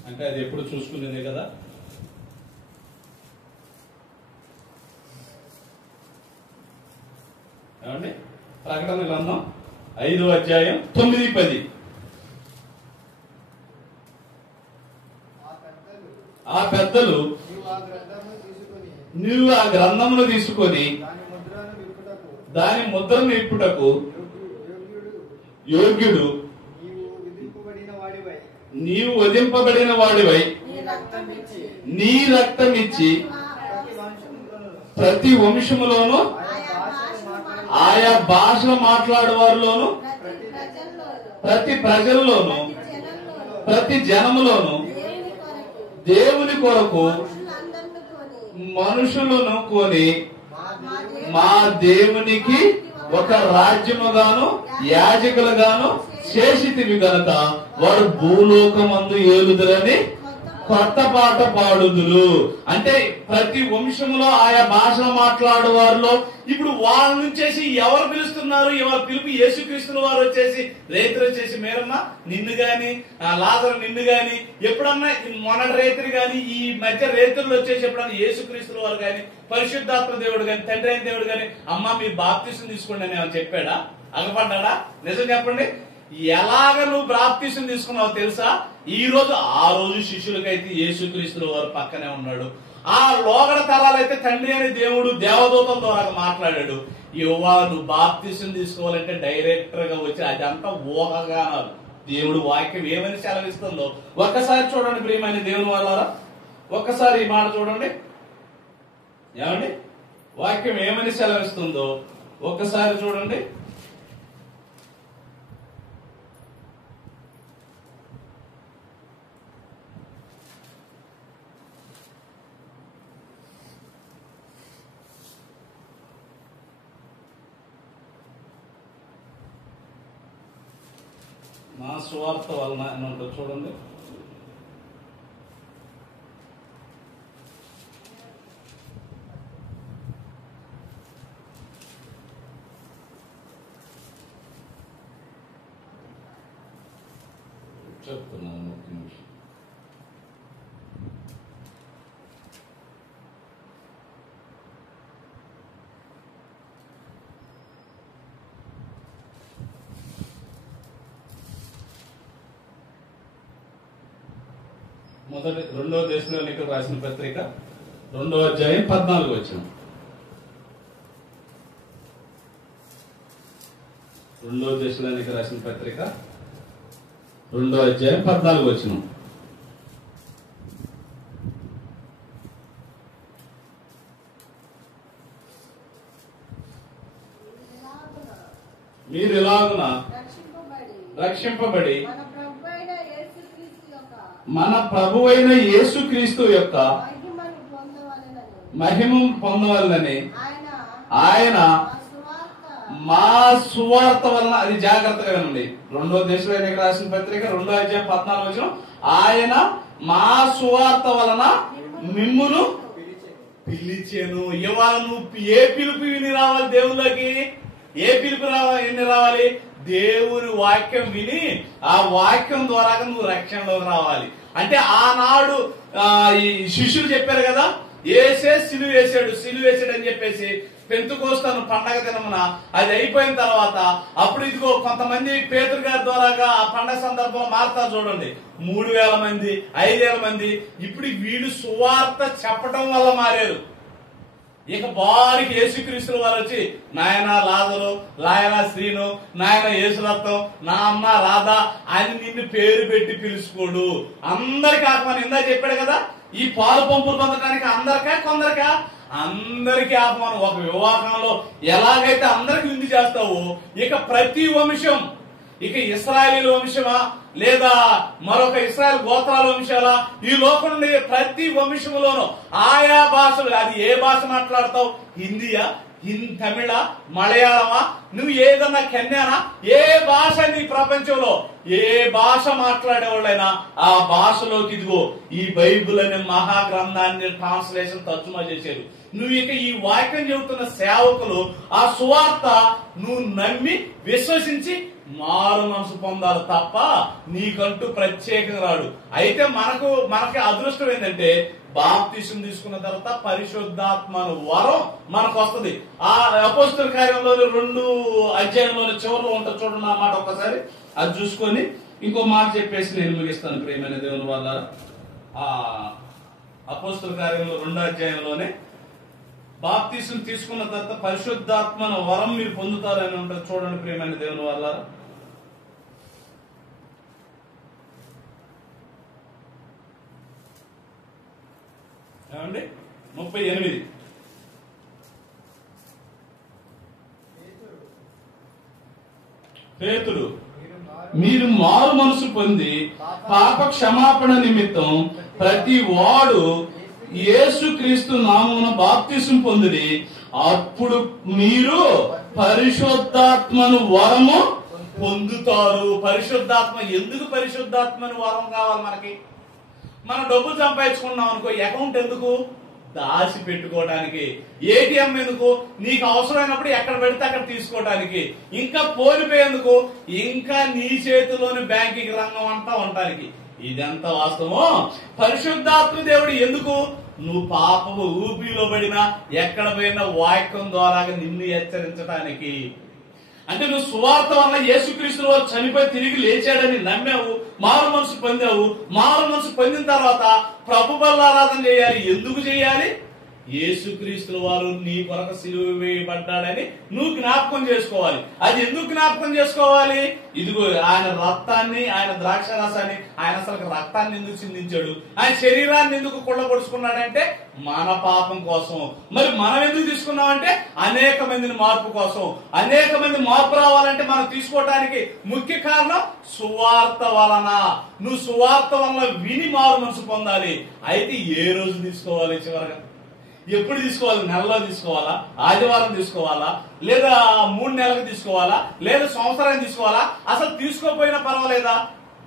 అంటే అది ఎప్పుడు చూసుకునేదే కదా. ఏమండి? ప్రకటన గ్రంథం 5వ అధ్యాయం 9-10. ఆ పెద్దలు నువ్వు ఆ గ్రంథమును తీసుకొని దాని ముద్రను ఇప్పుటకు యోగ్యుడు, నీవు వధింపబడిన వాడివై నీ రక్తమిచ్చి ప్రతి వంశములోను ఆయా భాష మాట్లాడే వారిలోను ప్రతి ప్రజల్లోను ప్రతి జనములోను దేవుని కొరకు మనుషులను కొని మా దేవునికి ఒక రాజ్యముగాను యాజకులుగాను చేసితివి గనక వారు భూలోకమందు ఏలుదురని కొత్త పాట పాడుదురు. అంటే ప్రతి వంశంలో ఆయా భాషలు మాట్లాడే వారిలో ఇప్పుడు వాళ్ళ నుంచేసి ఎవరు పిలుస్తున్నారు? ఎవరు పిలుపు? యేసుక్రీస్తుల వారు వచ్చేసి రైతులు వచ్చేసి మేరమ్మ నిన్ను గాని లాజరు నిన్ను గాని ఎప్పుడన్నా మొన్నటి రైతులు గాని ఈ మధ్య రైతులు వచ్చేసి ఎప్పుడన్నా యేసుక్రీస్తుల వారు గాని పరిశుద్ధాత్మ దేవుడు గాని తండ్రి అయిన దేవుడు గాని అమ్మ మీరు బాప్తిసం తీసుకోండి అని ఏమైనా చెప్పాడా? అగపడ్డా? నిజం చెప్పండి. ఎలాగ నువ్వు బాప్తిసం తీసుకున్నావు తెలుసా? ఆ రోజు శిష్యులకైతే యేసుక్రీస్తుల వారు పక్కనే ఉన్నాడు. ఆ లోగడ తరాలైతే తండ్రి అనే దేవుడు దేవదూతం ద్వారా మాట్లాడాడు. ఇవాళ నువ్వు బాప్తిసం తీసుకోవాలంటే డైరెక్టర్ గా వచ్చి అదంతా ఊహగానాలు. దేవుడు వాక్యం ఏమని సెలవిస్తుందో ఒక్కసారి చూడండి ప్రియమైన దేవుని వాళ్ళారా. ఒక్కసారి ఈ మాట చూడండి. ఏమండి? వాక్యం ఏమని సెలవిస్తుందో ఒక్కసారి చూడండి. నా స్వార్థ వలన అని ఉంటుంది చూడండి. చెప్తున్నాను ఒక నిమిషం. రెండవ దశలోనికి రాసిన పత్రిక 2వ అధ్యాయం 14 వచనం. 2వ దశలోనికి రాసిన పత్రిక 2వ అధ్యాయం 14 వచనం. మీరు ఎలాగున రక్షింపబడి మన ప్రభువైన యేసుక్రీస్తు యొక్క మహిమ పొందవలనని ఆయన మా సువార్త వలన, అది జాగ్రత్తగా వినండి. 2వ దశలోనికి రాసిన పత్రిక 2వ అధ్యాయం 14 వచనం. ఆయన మా సువార్త వలన మిమ్మును పిలిచెను. ఇవాళ నువ్వు ఏ పిలుపు విని రావాలి దేవుళ్ళకి? ఏ పిలుపు రావాలి? దేవుని వాక్యం విని ఆ వాక్యం ద్వారా నువ్వు రక్షణలోకి రావాలి. అంటే ఆనాడు ఈ శిష్యులు చెప్పారు కదా, ఏసే సిలువ వేసాడు అని చెప్పేసి పెంతుకోస్తాను పండగ దినమున అది అయిపోయిన తర్వాత అప్పుడు ఇదిగో కొంతమంది పేతురు గారి ద్వారా ఆ పండగ సందర్భంలో మారుతారు చూడండి. 3000 మంది 5000 మంది ఇప్పుడు వీళ్ళు సువార్త చెప్పడం వల్ల మారారు. ఇక బారికి యేసుక్రీస్తుల వారు వచ్చి నాయన లాజరు, నాయన శ్రీను, నాయన యేసురత్నం, నా అమ్మ రాధా అని నిన్ను పేరు పెట్టి పిలుచుకోడు. అందరికి ఆహ్వానం ఇందా చెప్పాడు కదా. ఈ పాలు పంపులు పొందడానికి అందరికా కొందరికా? అందరికీ ఆహ్వానం. ఒక వివాహంలో ఎలాగైతే అందరికి విందు చేస్తావో ఇక ప్రతి వంశం ఇక ఇశ్రాయేలు వంశమా లేదా మరొక ఇశ్రాయేల్ గోత్రాల వంశాలా, ఈ లోకం నుండి ప్రతి వంశములోనూ ఆయా భాషలు, అది ఏ భాష మాట్లాడతావు, హిందీయా, తమిళ, మలయాళమా, నువ్వు ఏదన్నా కెన్యానా, ఏ భాష నీ ప్రపంచంలో ఏ భాష మాట్లాడేవాళ్ళైనా ఆ భాషలోకి ఇదిగో ఈ బైబిల్ అనే మహాగ్రంథాన్ని ట్రాన్స్లేషన్ తర్జుమా చేశారు. నువ్వు ఇక ఈ వాక్యం చెబుతున్న సేవకులు ఆ సువార్త నువ్వు నమ్మి విశ్వసించి మారు మనసు పొందాలి తప్ప నీకంటూ ప్రత్యేకంగా రాడు. అయితే మనకి అదృష్టం ఏంటంటే బాప్తిసం తీసుకున్న తర్వాత పరిశుద్ధాత్మను వరం మనకు వస్తుంది. ఆ అపోస్తల కార్యంలోని 2 అధ్యాయంలోని చివరిలో ఉంటుంది చూడండి. ఆ మాట ఒక్కసారి అది చూసుకొని ఇంకో మాట చెప్పేసి నేను ముగిస్తాను. ప్రియమైన దేవుని వల్ల ఆ అపోస్తల కార్యంలో 2వ అధ్యాయంలోనే బాప్తిసం తీసుకున్న తర్వాత పరిశుద్ధాత్మను వరం మీరు పొందుతారని ఉంటుంది చూడండి. ప్రియమైన దేవుని వల్ల ఏమండి 38 పేతురు, మీరు మారు మనసు పొంది పాప క్షమాపణ నిమిత్తం ప్రతి వాడు యేసుక్రీస్తు నామమున బాప్తిసం పొందిరి, అప్పుడు మీరు పరిశుద్ధాత్మను వరము పొందుతారు. పరిశుద్ధాత్మ, ఎందుకు పరిశుద్ధాత్మను వరం కావాలి మనకి? మనం డబ్బులు సంపాదించుకున్నాం అనుకో, అకౌంట్ ఎందుకు? దాచి పెట్టుకోవడానికి. ఏటీఎం ఎందుకు? నీకు అవసరమైనప్పుడు ఎక్కడ పెడితే అక్కడ తీసుకోవడానికి. ఇంకా పోలిపోయేందుకు? ఇంకా నీ చేతిలోని బ్యాంకింగ్ రంగం అంతా ఉండడానికి. ఇదంతా వాస్తవం. పరిశుద్ధాత్మ దేవుడు ఎందుకు? నువ్వు పాపము ఊపిలో పడినా ఎక్కడ పోయినా వాక్యం ద్వారా నిన్ను హెచ్చరించడానికి. అంటే నువ్వు సువార్త వల్ల యేసుక్రీస్తు వారు చనిపోయి తిరిగి లేచాడని నమ్మావు, మారు మనసు పొందావు. మారు మనసు పొందిన తర్వాత ప్రభు బలారాధన చేయాలి. ఎందుకు చేయాలి? యేసుక్రీస్తు వారు నీ కొరకు సిలువ వేయబడ్డాడని నువ్వు జ్ఞాపకం చేసుకోవాలి. అది ఎందుకు జ్ఞాపకం చేసుకోవాలి? ఇదిగో ఆయన రక్తాన్ని, ఆయన ద్రాక్ష రసాన్ని, ఆయన అసలు రక్తాన్ని ఎందుకు చిందించాడు? ఆయన శరీరాన్ని ఎందుకు కుళ్ళబడుచుకున్నాడంటే మన పాపం కోసం. మరి మనం ఎందుకు తీసుకున్నామంటే అనేక మందిని మార్పు కోసం. అనేక మంది మార్పు రావాలంటే మనం తీసుకోవడానికి ముఖ్య కారణం సువార్త వలన. నువ్వు సువార్త వలన విని మారు మనసు పొందాలి. అయితే ఏ రోజు తీసుకోవాలి? చివరగా ఎప్పుడు తీసుకోవాలి? నెలలో తీసుకోవాలా? ఆదివారం తీసుకోవాలా? లేదా 3 నెలలకు తీసుకోవాలా? లేదా సంవత్సరానికి తీసుకోవాలా? అసలు తీసుకోపోయినా పర్వాలేదా?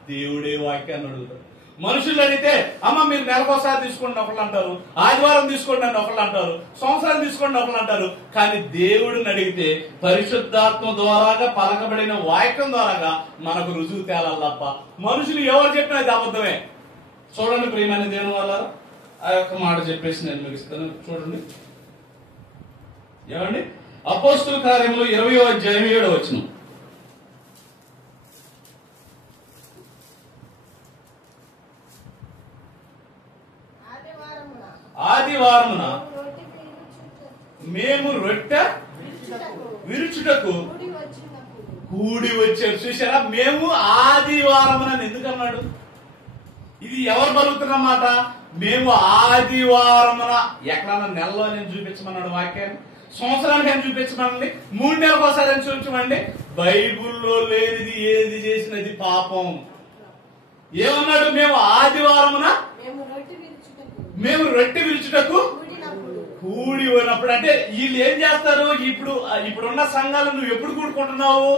దేవుడే వాక్యాన్ని అడుగుతాడు. మనుషులు అడిగితే అమ్మ మీరు నెలకోసారి తీసుకోండి ఒకళ్ళు అంటారు, ఆదివారం తీసుకోండి అని ఒకళ్ళు అంటారు, సంవత్సరం తీసుకోండి ఒకళ్ళు అంటారు. కానీ దేవుడిని అడిగితే పరిశుద్ధాత్మ ద్వారాగా పలకబడిన వాక్యం ద్వారాగా మనకు రుజువు తేలాలి తప్ప మనుషులు ఎవరు చెప్పినా ఇది అబద్ధమే. చూడండి ప్రియమైన దేవుని వల్ల ఆ యొక్క మాట చెప్పేసి నేను ముగిస్తాను. చూడండి ఏమండి, అపోస్తుల కార్యములు 20వ అధ్యాయం 7వ వచనం. ఆదివారమున మేము రొట్టె విరుచుటకు కూడి వచ్చాము. చూసారా, మేము ఆదివారమున ఎందుకు అన్నాడు? ఇది ఎవరు పలుకుతున్నమాట? మేము ఆదివారమున. ఎక్కడన్నా నెలలో నేను చూపించమన్నాడు వాక్యాన్ని? సంవత్సరానికి అని చూపించమండి? 3 నెలలకు ఒకసారి అని చూపించమండి? బైబుల్లో లేనిది ఏది చేసినది పాపం. ఏమన్నాడు? మేము ఆదివారమున మేము రొట్టె విరుచుటకు కూడి ఉన్నప్పుడు. అంటే వీళ్ళు ఏం చేస్తారు? ఇప్పుడున్న సంఘాలు నువ్వు ఎప్పుడు కూడుకుంటున్నావు?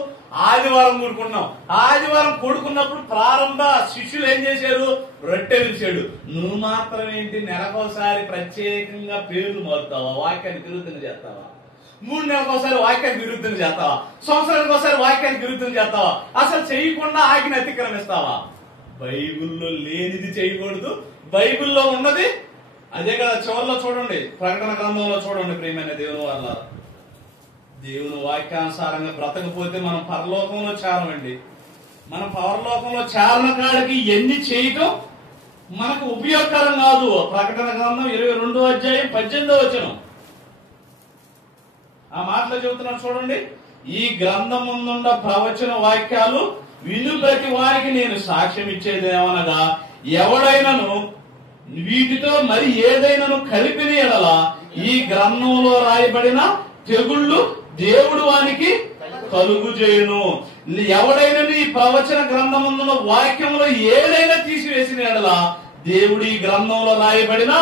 ఆదివారం కూడుకున్నావు. ఆదివారం కూడుకున్నప్పుడు ప్రారంభ శిష్యులు ఏం చేశారు? రొట్టె విరిచాడు. నువ్వు మాత్రం ఏంటి నెలకోసారి ప్రత్యేకంగా పేర్లు మారుతావా? వాక్యానికి విరుద్ధంగా చేస్తావా? 3 నెలలకోసారి వాక్యానికి విరుద్ధంగా చేస్తావా? సంవత్సరానికి ఒకసారి వాక్యానికి విరుద్ధంగా చేస్తావా? అసలు చేయకుండా ఆజ్ఞను అతిక్రమిస్తావా? బైబిల్లో లేనిది చేయకూడదు, బైబిల్లో ఉన్నది అదే కదా. చివరిలో చూడండి, ప్రకటన గ్రంథంలో చూడండి ప్రియమైన దేవుని వల్ల. దేవుని వాక్యానుసారంగా బ్రతకపోతే మనం పరలోకంలో చేరమండి. మనం పరలోకంలో చేరన కాడికి ఎన్ని చేయటం మనకు ఉపయోగకరం కాదు. ప్రకటన గ్రంథం 22వ అధ్యాయం 18వ వచనం ఆ మాటలో చెబుతున్నాడు చూడండి. ఈ గ్రంథం ముందున్న ప్రవచన వాక్యాలు విను ప్రతి వారికి నేను సాక్ష్యం ఇచ్చేది ఏమనగా, ఎవడైనను వీటితో మరి ఏదైనాను కలిపిన ఎడల ఈ గ్రంథంలో రాయబడిన తెగుళ్ళు దేవుడు వానికి కలుగు చేయును. ఎవడైనా ఈ ప్రవచన గ్రంథమున్న వాక్యములో ఏదైనా తీసివేసిన ఎడల దేవుడి గ్రంథంలో రాయబడిన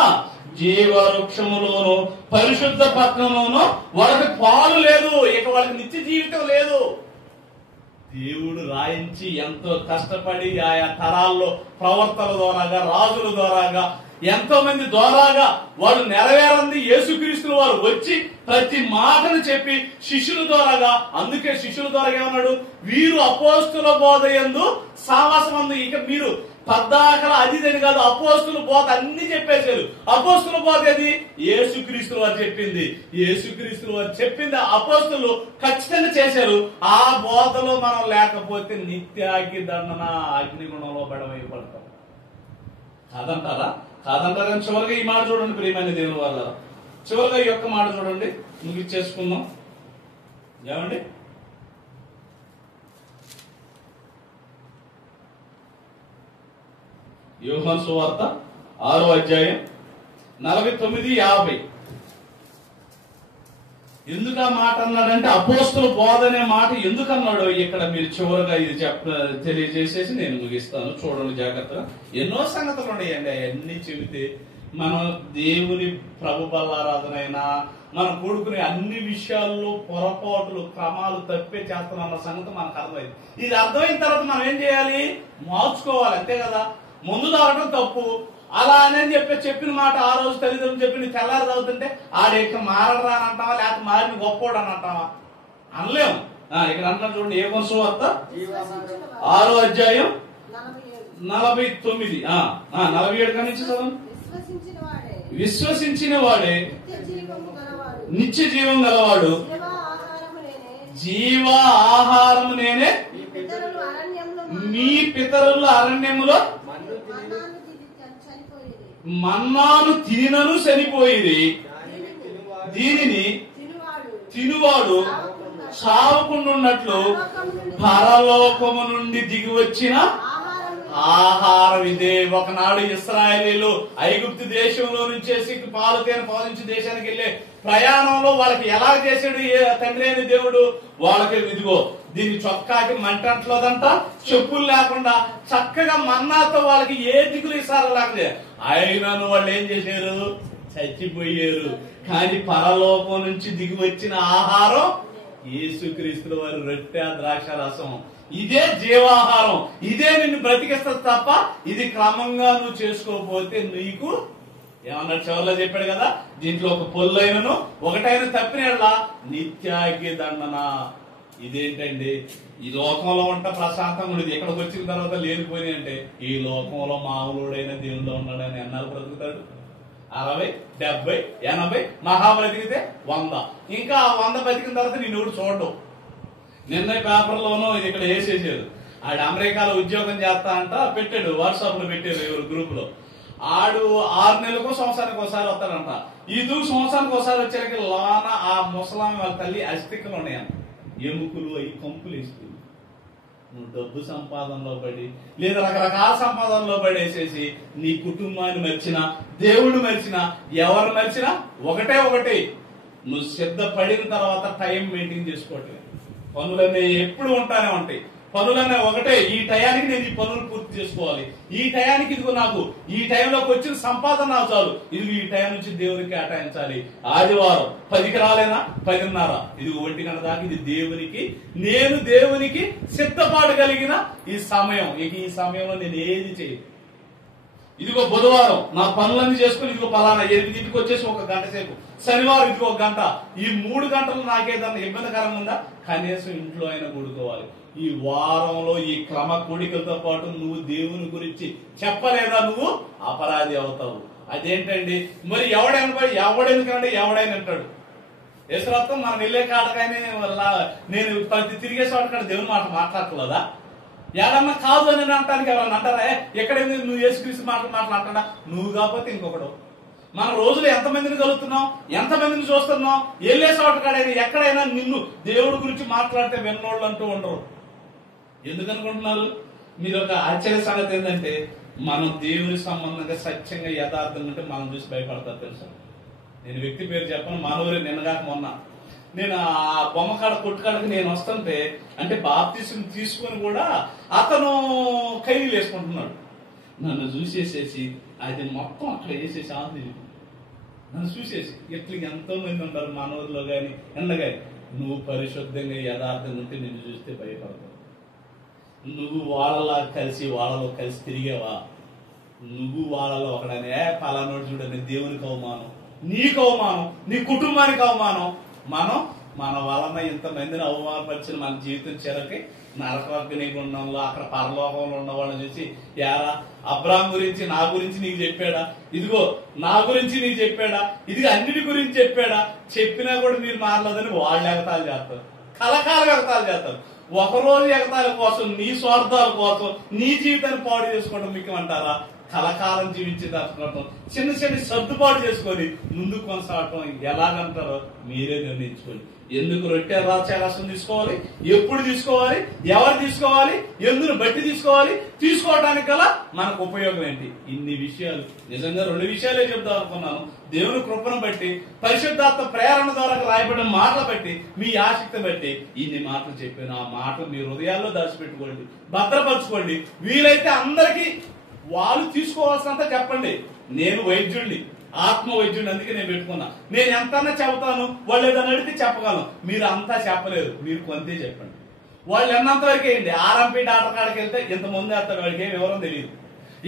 జీవవృక్షములోను పరిశుద్ధ పత్రంలోను వాళ్ళకి పాలు లేదు, ఇక వాళ్ళకి నిత్య జీవితం లేదు. దేవుడు రాయించి ఎంతో కష్టపడి ఆయా తరాల్లో ప్రవర్తన ద్వారాగా, రాజుల ద్వారాగా, ఎంతో మంది ద్వారాగా వాళ్ళు నెరవేరంది యేసుక్రీస్తుల వారు వచ్చి ప్రతి మాటను చెప్పి శిష్యుల ద్వారాగా, అందుకే శిష్యుల ద్వారా ఏమన్నాడు, వీరు అపోస్తుల బోధ యందు సావాసమందు. ఇక మీరు పద్దాకల అదిదని కాదు, అపోస్తుల బోధ అన్ని చెప్పేశారు. అపోస్తుల బోధ ఏది? యేసుక్రీస్తుల వారు చెప్పింది. యేసుక్రీస్తుల వారు చెప్పింది అపోస్తులు ఖచ్చితంగా చేశారు. ఆ బోధలో మనం లేకపోతే నిత్యాగ్ని దండన అగ్నిగుణంలో పడతాం. కాదంటారా? కాదంటారని చివరిగా ఈ మాట చూడండి ప్రియమైన దేవుని వాళ్ళ. చివరిగా ఈ యొక్క మాట చూడండి, ముగిచ్చేసుకుందాం. ఏమండి? యోహాను సువార్త 6వ అధ్యాయం 49-50. ఎందుకు ఆ మాట అన్నాడంటే, అపోస్తుల బోధ అనే మాట ఎందుకు అన్నాడో ఇక్కడ మీరు చివరిగా ఇది తెలియజేసేసి నేను ముగిస్తాను. చూడండి జాగ్రత్తగా. ఎన్నో సంగతులు ఉన్నాయండి, అవన్నీ చెబితే మనం దేవుని ప్రభు బలారాధనైనా మనం కూడుకునే అన్ని విషయాల్లో పొరపాటులు క్రమాలు తప్పే చేస్తున్న సంగతి మనకు అర్థమైంది. ఇది అర్థమైన తర్వాత మనం ఏం చేయాలి? మార్చుకోవాలి, అంతే కదా. ముందు తాగడం తప్పు, అలా అని చెప్పిన మాట ఆ రోజు తల్లిదండ్రులు చెప్పి తెల్లారి చదువుతుంటే ఆడెక్క మారరా అని అంటావా, లేకపోతే మారిన గొప్పోడు అని అంటావా? అనలేము. ఇక్కడ అంటున్నా చూడండి, యోహాను సువార్త 6వ అధ్యాయం 49, 47 కాడి నుంచి చదవండి. విశ్వసించిన వాడే నిత్య జీవం గలవాడు, జీవ ఆహారము నేనే. మీ పితరులు అరణ్యములో మన్నాను తినను చనిపోయింది, దీనిని తినువాడు చావకుండున్నట్లు పరలోకము నుండి దిగి వచ్చిన ఆహారం ఇదే. ఒకనాడు ఇశ్రాయేలీయులు ఐగుప్తు దేశంలో నుంచి పాలు తేనె పాలించి దేశానికి వెళ్లే ప్రయాణంలో వాళ్ళకి ఎలా చేశాడు తండ్రి అయిన దేవుడు? వాళ్ళకి ఇదిగో దీని చొక్కాకి మంటంట్లోదంట, చెప్పులు లేకుండా చక్కగా మన్నాతో వాళ్ళకి ఏ దిగులు ఇస్తారో లేకపోతే అయినను వాళ్ళు ఏం చేశారు? చచ్చిపోయారు. కానీ పరలోకం నుంచి దిగి వచ్చిన ఆహారం యేసుక్రీస్తుల వారి రొట్టె ద్రాక్ష రసం. ఇదే జీవాహారం, ఇదే నిన్ను బ్రతికిస్తుంది తప్ప ఇది క్రమంగా నువ్వు చేసుకోకపోతే నీకు ఏమన్నాడు? చివరిలో చెప్పాడు కదా, దీంట్లో ఒక పొల్లైనను ఒకటైనా తప్పిన నిత్యాగ్ని దండన. ఇదేంటండి? ఈ లోకంలో ఉంటే ప్రశాంతంగా ఉండేది, ఇక్కడికి వచ్చిన తర్వాత లేనిపోయింది అంటే ఈ లోకంలో మామూలుడైన దేవుల్లో ఉన్నాడని ఎన్నాళ్ళు బ్రతుకుతాడు? 60, 70, 80, మహా బ్రతికితే 100. ఇంకా 100 బతికిన తర్వాత నేను ఎవరు చూడడం. నిన్న పేపర్లోనూ ఇది ఇక్కడ వేసేసాడు, ఆడు అమెరికాలో ఉద్యోగం చేస్తా అంట పెట్టాడు, వాట్సాప్ లో పెట్టాడు ఎవరు గ్రూప్ లో. ఆడు 6 నెలలకు సంవత్సరానికి ఒకసారి వస్తాడంట. ఇది సంవత్సరానికి ఒకసారి వచ్చాక లోన ఆ ముసలామి వాళ్ళ తల్లి అస్థికలు ఉన్నాయంట, ఎముకలు అవి కంపులు వేస్తుంది. నువ్వు డబ్బు సంపాదనలో పడి లేదా రకరకాల సంపాదనలో పడేసేసి నీ కుటుంబాన్ని మర్చినా, దేవుడు మర్చినా, ఎవరు మర్చినా ఒకటే, నువ్వు సిద్ధపడిన తర్వాత టైం మెయింటైన్ చేసుకోవట్లేదు. పనులన్నీ ఎప్పుడు ఉంటానే ఉంటాయి. పనులన్నీ ఒకటే, ఈ టయానికి నేను ఈ పనులు పూర్తి చేసుకోవాలి, ఈ టయానికి ఇదిగో నాకు ఈ టైంలోకి వచ్చిన సంపాదన నాకు చాలు, ఇది ఈ టైం నుంచి దేవునికి కేటాయించాలి. ఆదివారం 10కి రాలేనా 10:30, ఇది 1 గంట దాకా ఇది దేవునికి, నేను దేవునికి సిద్ధపాడగలిగిన ఈ సమయం. ఇక ఈ సమయంలో నేను ఏది చేయను. ఇదిగో బుధవారం నా పనులన్నీ చేసుకుని ఇదిగో పలానా 8కి వచ్చేసి 1 గంట సేపు, శనివారం ఇదిగో 1 గంట. ఈ 3 గంటలు నాకేదన్నా ఇబ్బందికరంగా ఉందా? కనీసం ఇంట్లో అయినా కూడుకోవాలి. ఈ వారంలో ఈ క్రమ కూడికలతో పాటు నువ్వు దేవుని గురించి చెప్పలేదా నువ్వు అపరాధి అవుతావు. అదేంటండి మరి? ఎవడెందుకంటే ఎవడైనా అంటాడు. యేసురత్నం మనం వెళ్ళే కాటకాయనే నేను ప్రతి తిరిగే చోట దేవుని మాట మాట్లాడలేదా? ఏడన్నా కాదు అని అంటానికి ఎవరన్నా అంటారా? ఎక్కడైంది నువ్వు యేసుక్రీస్తు మాట్లాడతాడా? నువ్వు కాకపోతే ఇంకొకడు. మన రోజులు ఎంతమందిని కలుగుతున్నాం, ఎంతమందిని చూస్తున్నాం. వెళ్ళే చోట కాడైనా ఎక్కడైనా నిన్ను దేవుడి గురించి మాట్లాడితే విన్నోళ్ళు అంటూ ఉండరు. ఎందుకనుకుంటున్నారు? మీరు ఒక ఆశ్చర్య సంగతి ఏంటంటే, మనం దేవుని సంబంధంగా సత్యంగా యథార్థంగా ఉంటే మనం చూసి భయపడతారు. తెలుసా? నేను వ్యక్తి పేరు చెప్పను, మనూరి నిన్నగాక మొన్న నేను ఆ బొమ్మకాడ కొట్టుకాడకి నేను వస్తుంటే అంటే బాప్తిసం తీసుకొని కూడా అతను ఖైదీలు వేసుకుంటున్నాడు. నన్ను చూసేసేసి అది మొత్తం అక్కడ వేసేసి ఆంది నన్ను చూసేసి ఇట్లా ఎంతో మంది ఉంటారు మన ఊర్లో కానీ ఎండగాని. నువ్వు పరిశుద్ధంగా యథార్థంగా ఉంటే నిన్ను చూస్తే భయపడతావు. నువ్వు వాళ్ళలో కలిసి తిరిగావా? నువ్వు వాళ్ళలో ఒకడనే పలానోడు చూడని దేవునికి అవమానం, నీకు అవమానం, నీ కుటుంబానికి అవమానం. మన వలన ఇంతమందిని అవమానపరిచిన మన జీవితం చిరకి నరకగ్నిగుండంలో అక్కడ పరలోకంలో ఉన్న వాళ్ళని చూసి యారా అబ్రాహం గురించి నా గురించి నీకు చెప్పాడా? ఇదిగో నా గురించి నీకు చెప్పాడా? ఇదిగో అన్నిటి గురించి చెప్పాడా? చెప్పినా కూడా మీరు మారలేదని వాళ్ళు ఎగతాలు చేస్తారు, కలకాలం ఎగతాలు చేస్తారు. ఒకరోజు ఎగతాల కోసం, నీ స్వార్థాల కోసం నీ జీవితాన్ని పాడు చేసుకోవడం మీకు అంటారా? కలకాలం జీవించి దాచుకోవడం, చిన్న చిన్న సర్దుబాటు చేసుకొని ముందుకు కొనసాగటం ఎలాగంటారో మీరే నిర్ణయించుకోండి. ఎందుకు రొట్టె రాసం తీసుకోవాలి, ఎప్పుడు తీసుకోవాలి, ఎవరు తీసుకోవాలి, ఎందును బట్టి తీసుకోవాలి, తీసుకోవడానికి గల మనకు ఉపయోగం ఏంటి? ఇన్ని విషయాలు నిజంగా 2 విషయాలే చెప్దాం అనుకున్నాను. దేవుని కృపను బట్టి, పరిశుద్ధాత్మ ప్రేరణ ద్వారా రాయబడిన మాటలు బట్టి, మీ ఆసక్తిని బట్టి ఇన్ని మాటలు చెప్పాను. ఆ మాటలు మీ హృదయాల్లో దాచిపెట్టుకోండి, భద్రపరచుకోండి. వీలైతే అందరికీ వాళ్ళు తీసుకోవాల్సినంత చెప్పండి. నేను వైద్యుడిని, ఆత్మ వైద్యుడిని, అందుకే నేను పెట్టుకున్నా. నేను ఎంతన్నా చెబుతాను, వాళ్ళు ఏదైనా అడిగితే చెప్పగలను. మీరు అంతా చెప్పలేరు, మీరు కొంతే చెప్పండి. వాళ్ళు ఎన్నంత వరకు వేయండి. ఆర్ఎంపీ డాక్టర్ కాడికి వెళ్తే ఇంతమంది వేస్తాడు, వాడికి ఏం వివరం తెలియదు.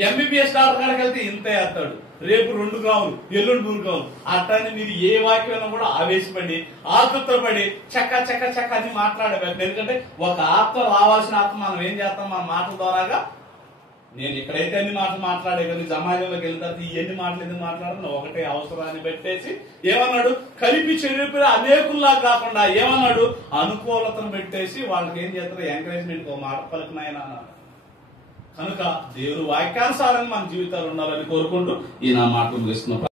ఎంబీబీఎస్ డాక్టర్ కాడికి వెళ్తే ఇంతే వేస్తాడు, రేపు 2 గ్రాములు, ఎల్లుండి 3 గ్రాములు. అట్టాన్ని మీరు ఏ వాక్యం కూడా ఆవేశపడి ఆతృతపడి చక్క అని మాట్లాడబెట్టారు. ఎందుకంటే ఒక ఆత్మ రావాల్సిన ఆత్మ మనం ఏం చేస్తాం? మన మాటల ద్వారాగా నేను ఇక్కడైతే అన్ని మాటలు మాట్లాడే కానీ సమాజంలోకి వెళ్ళిన తర్వాత ఈ ఎన్ని మాటలు ఎందుకు మాట్లాడను? ఒకటే అవసరాన్ని పెట్టేసి ఏమన్నాడు? కలిపి చెరిపి అనేకుల్లా కాకుండా ఏమన్నాడు? అనుకూలతను పెట్టేసి వాళ్ళకి ఏం చేస్తారు? ఎంకరేజ్మెంట్ మాట పలుకునాయన అన్నారు. కనుక దేవుడు వాక్యానుసారంగా మన జీవితాలు ఉండాలని కోరుకుంటూ ఈ నా మాటలు ముగిస్తున్నాం.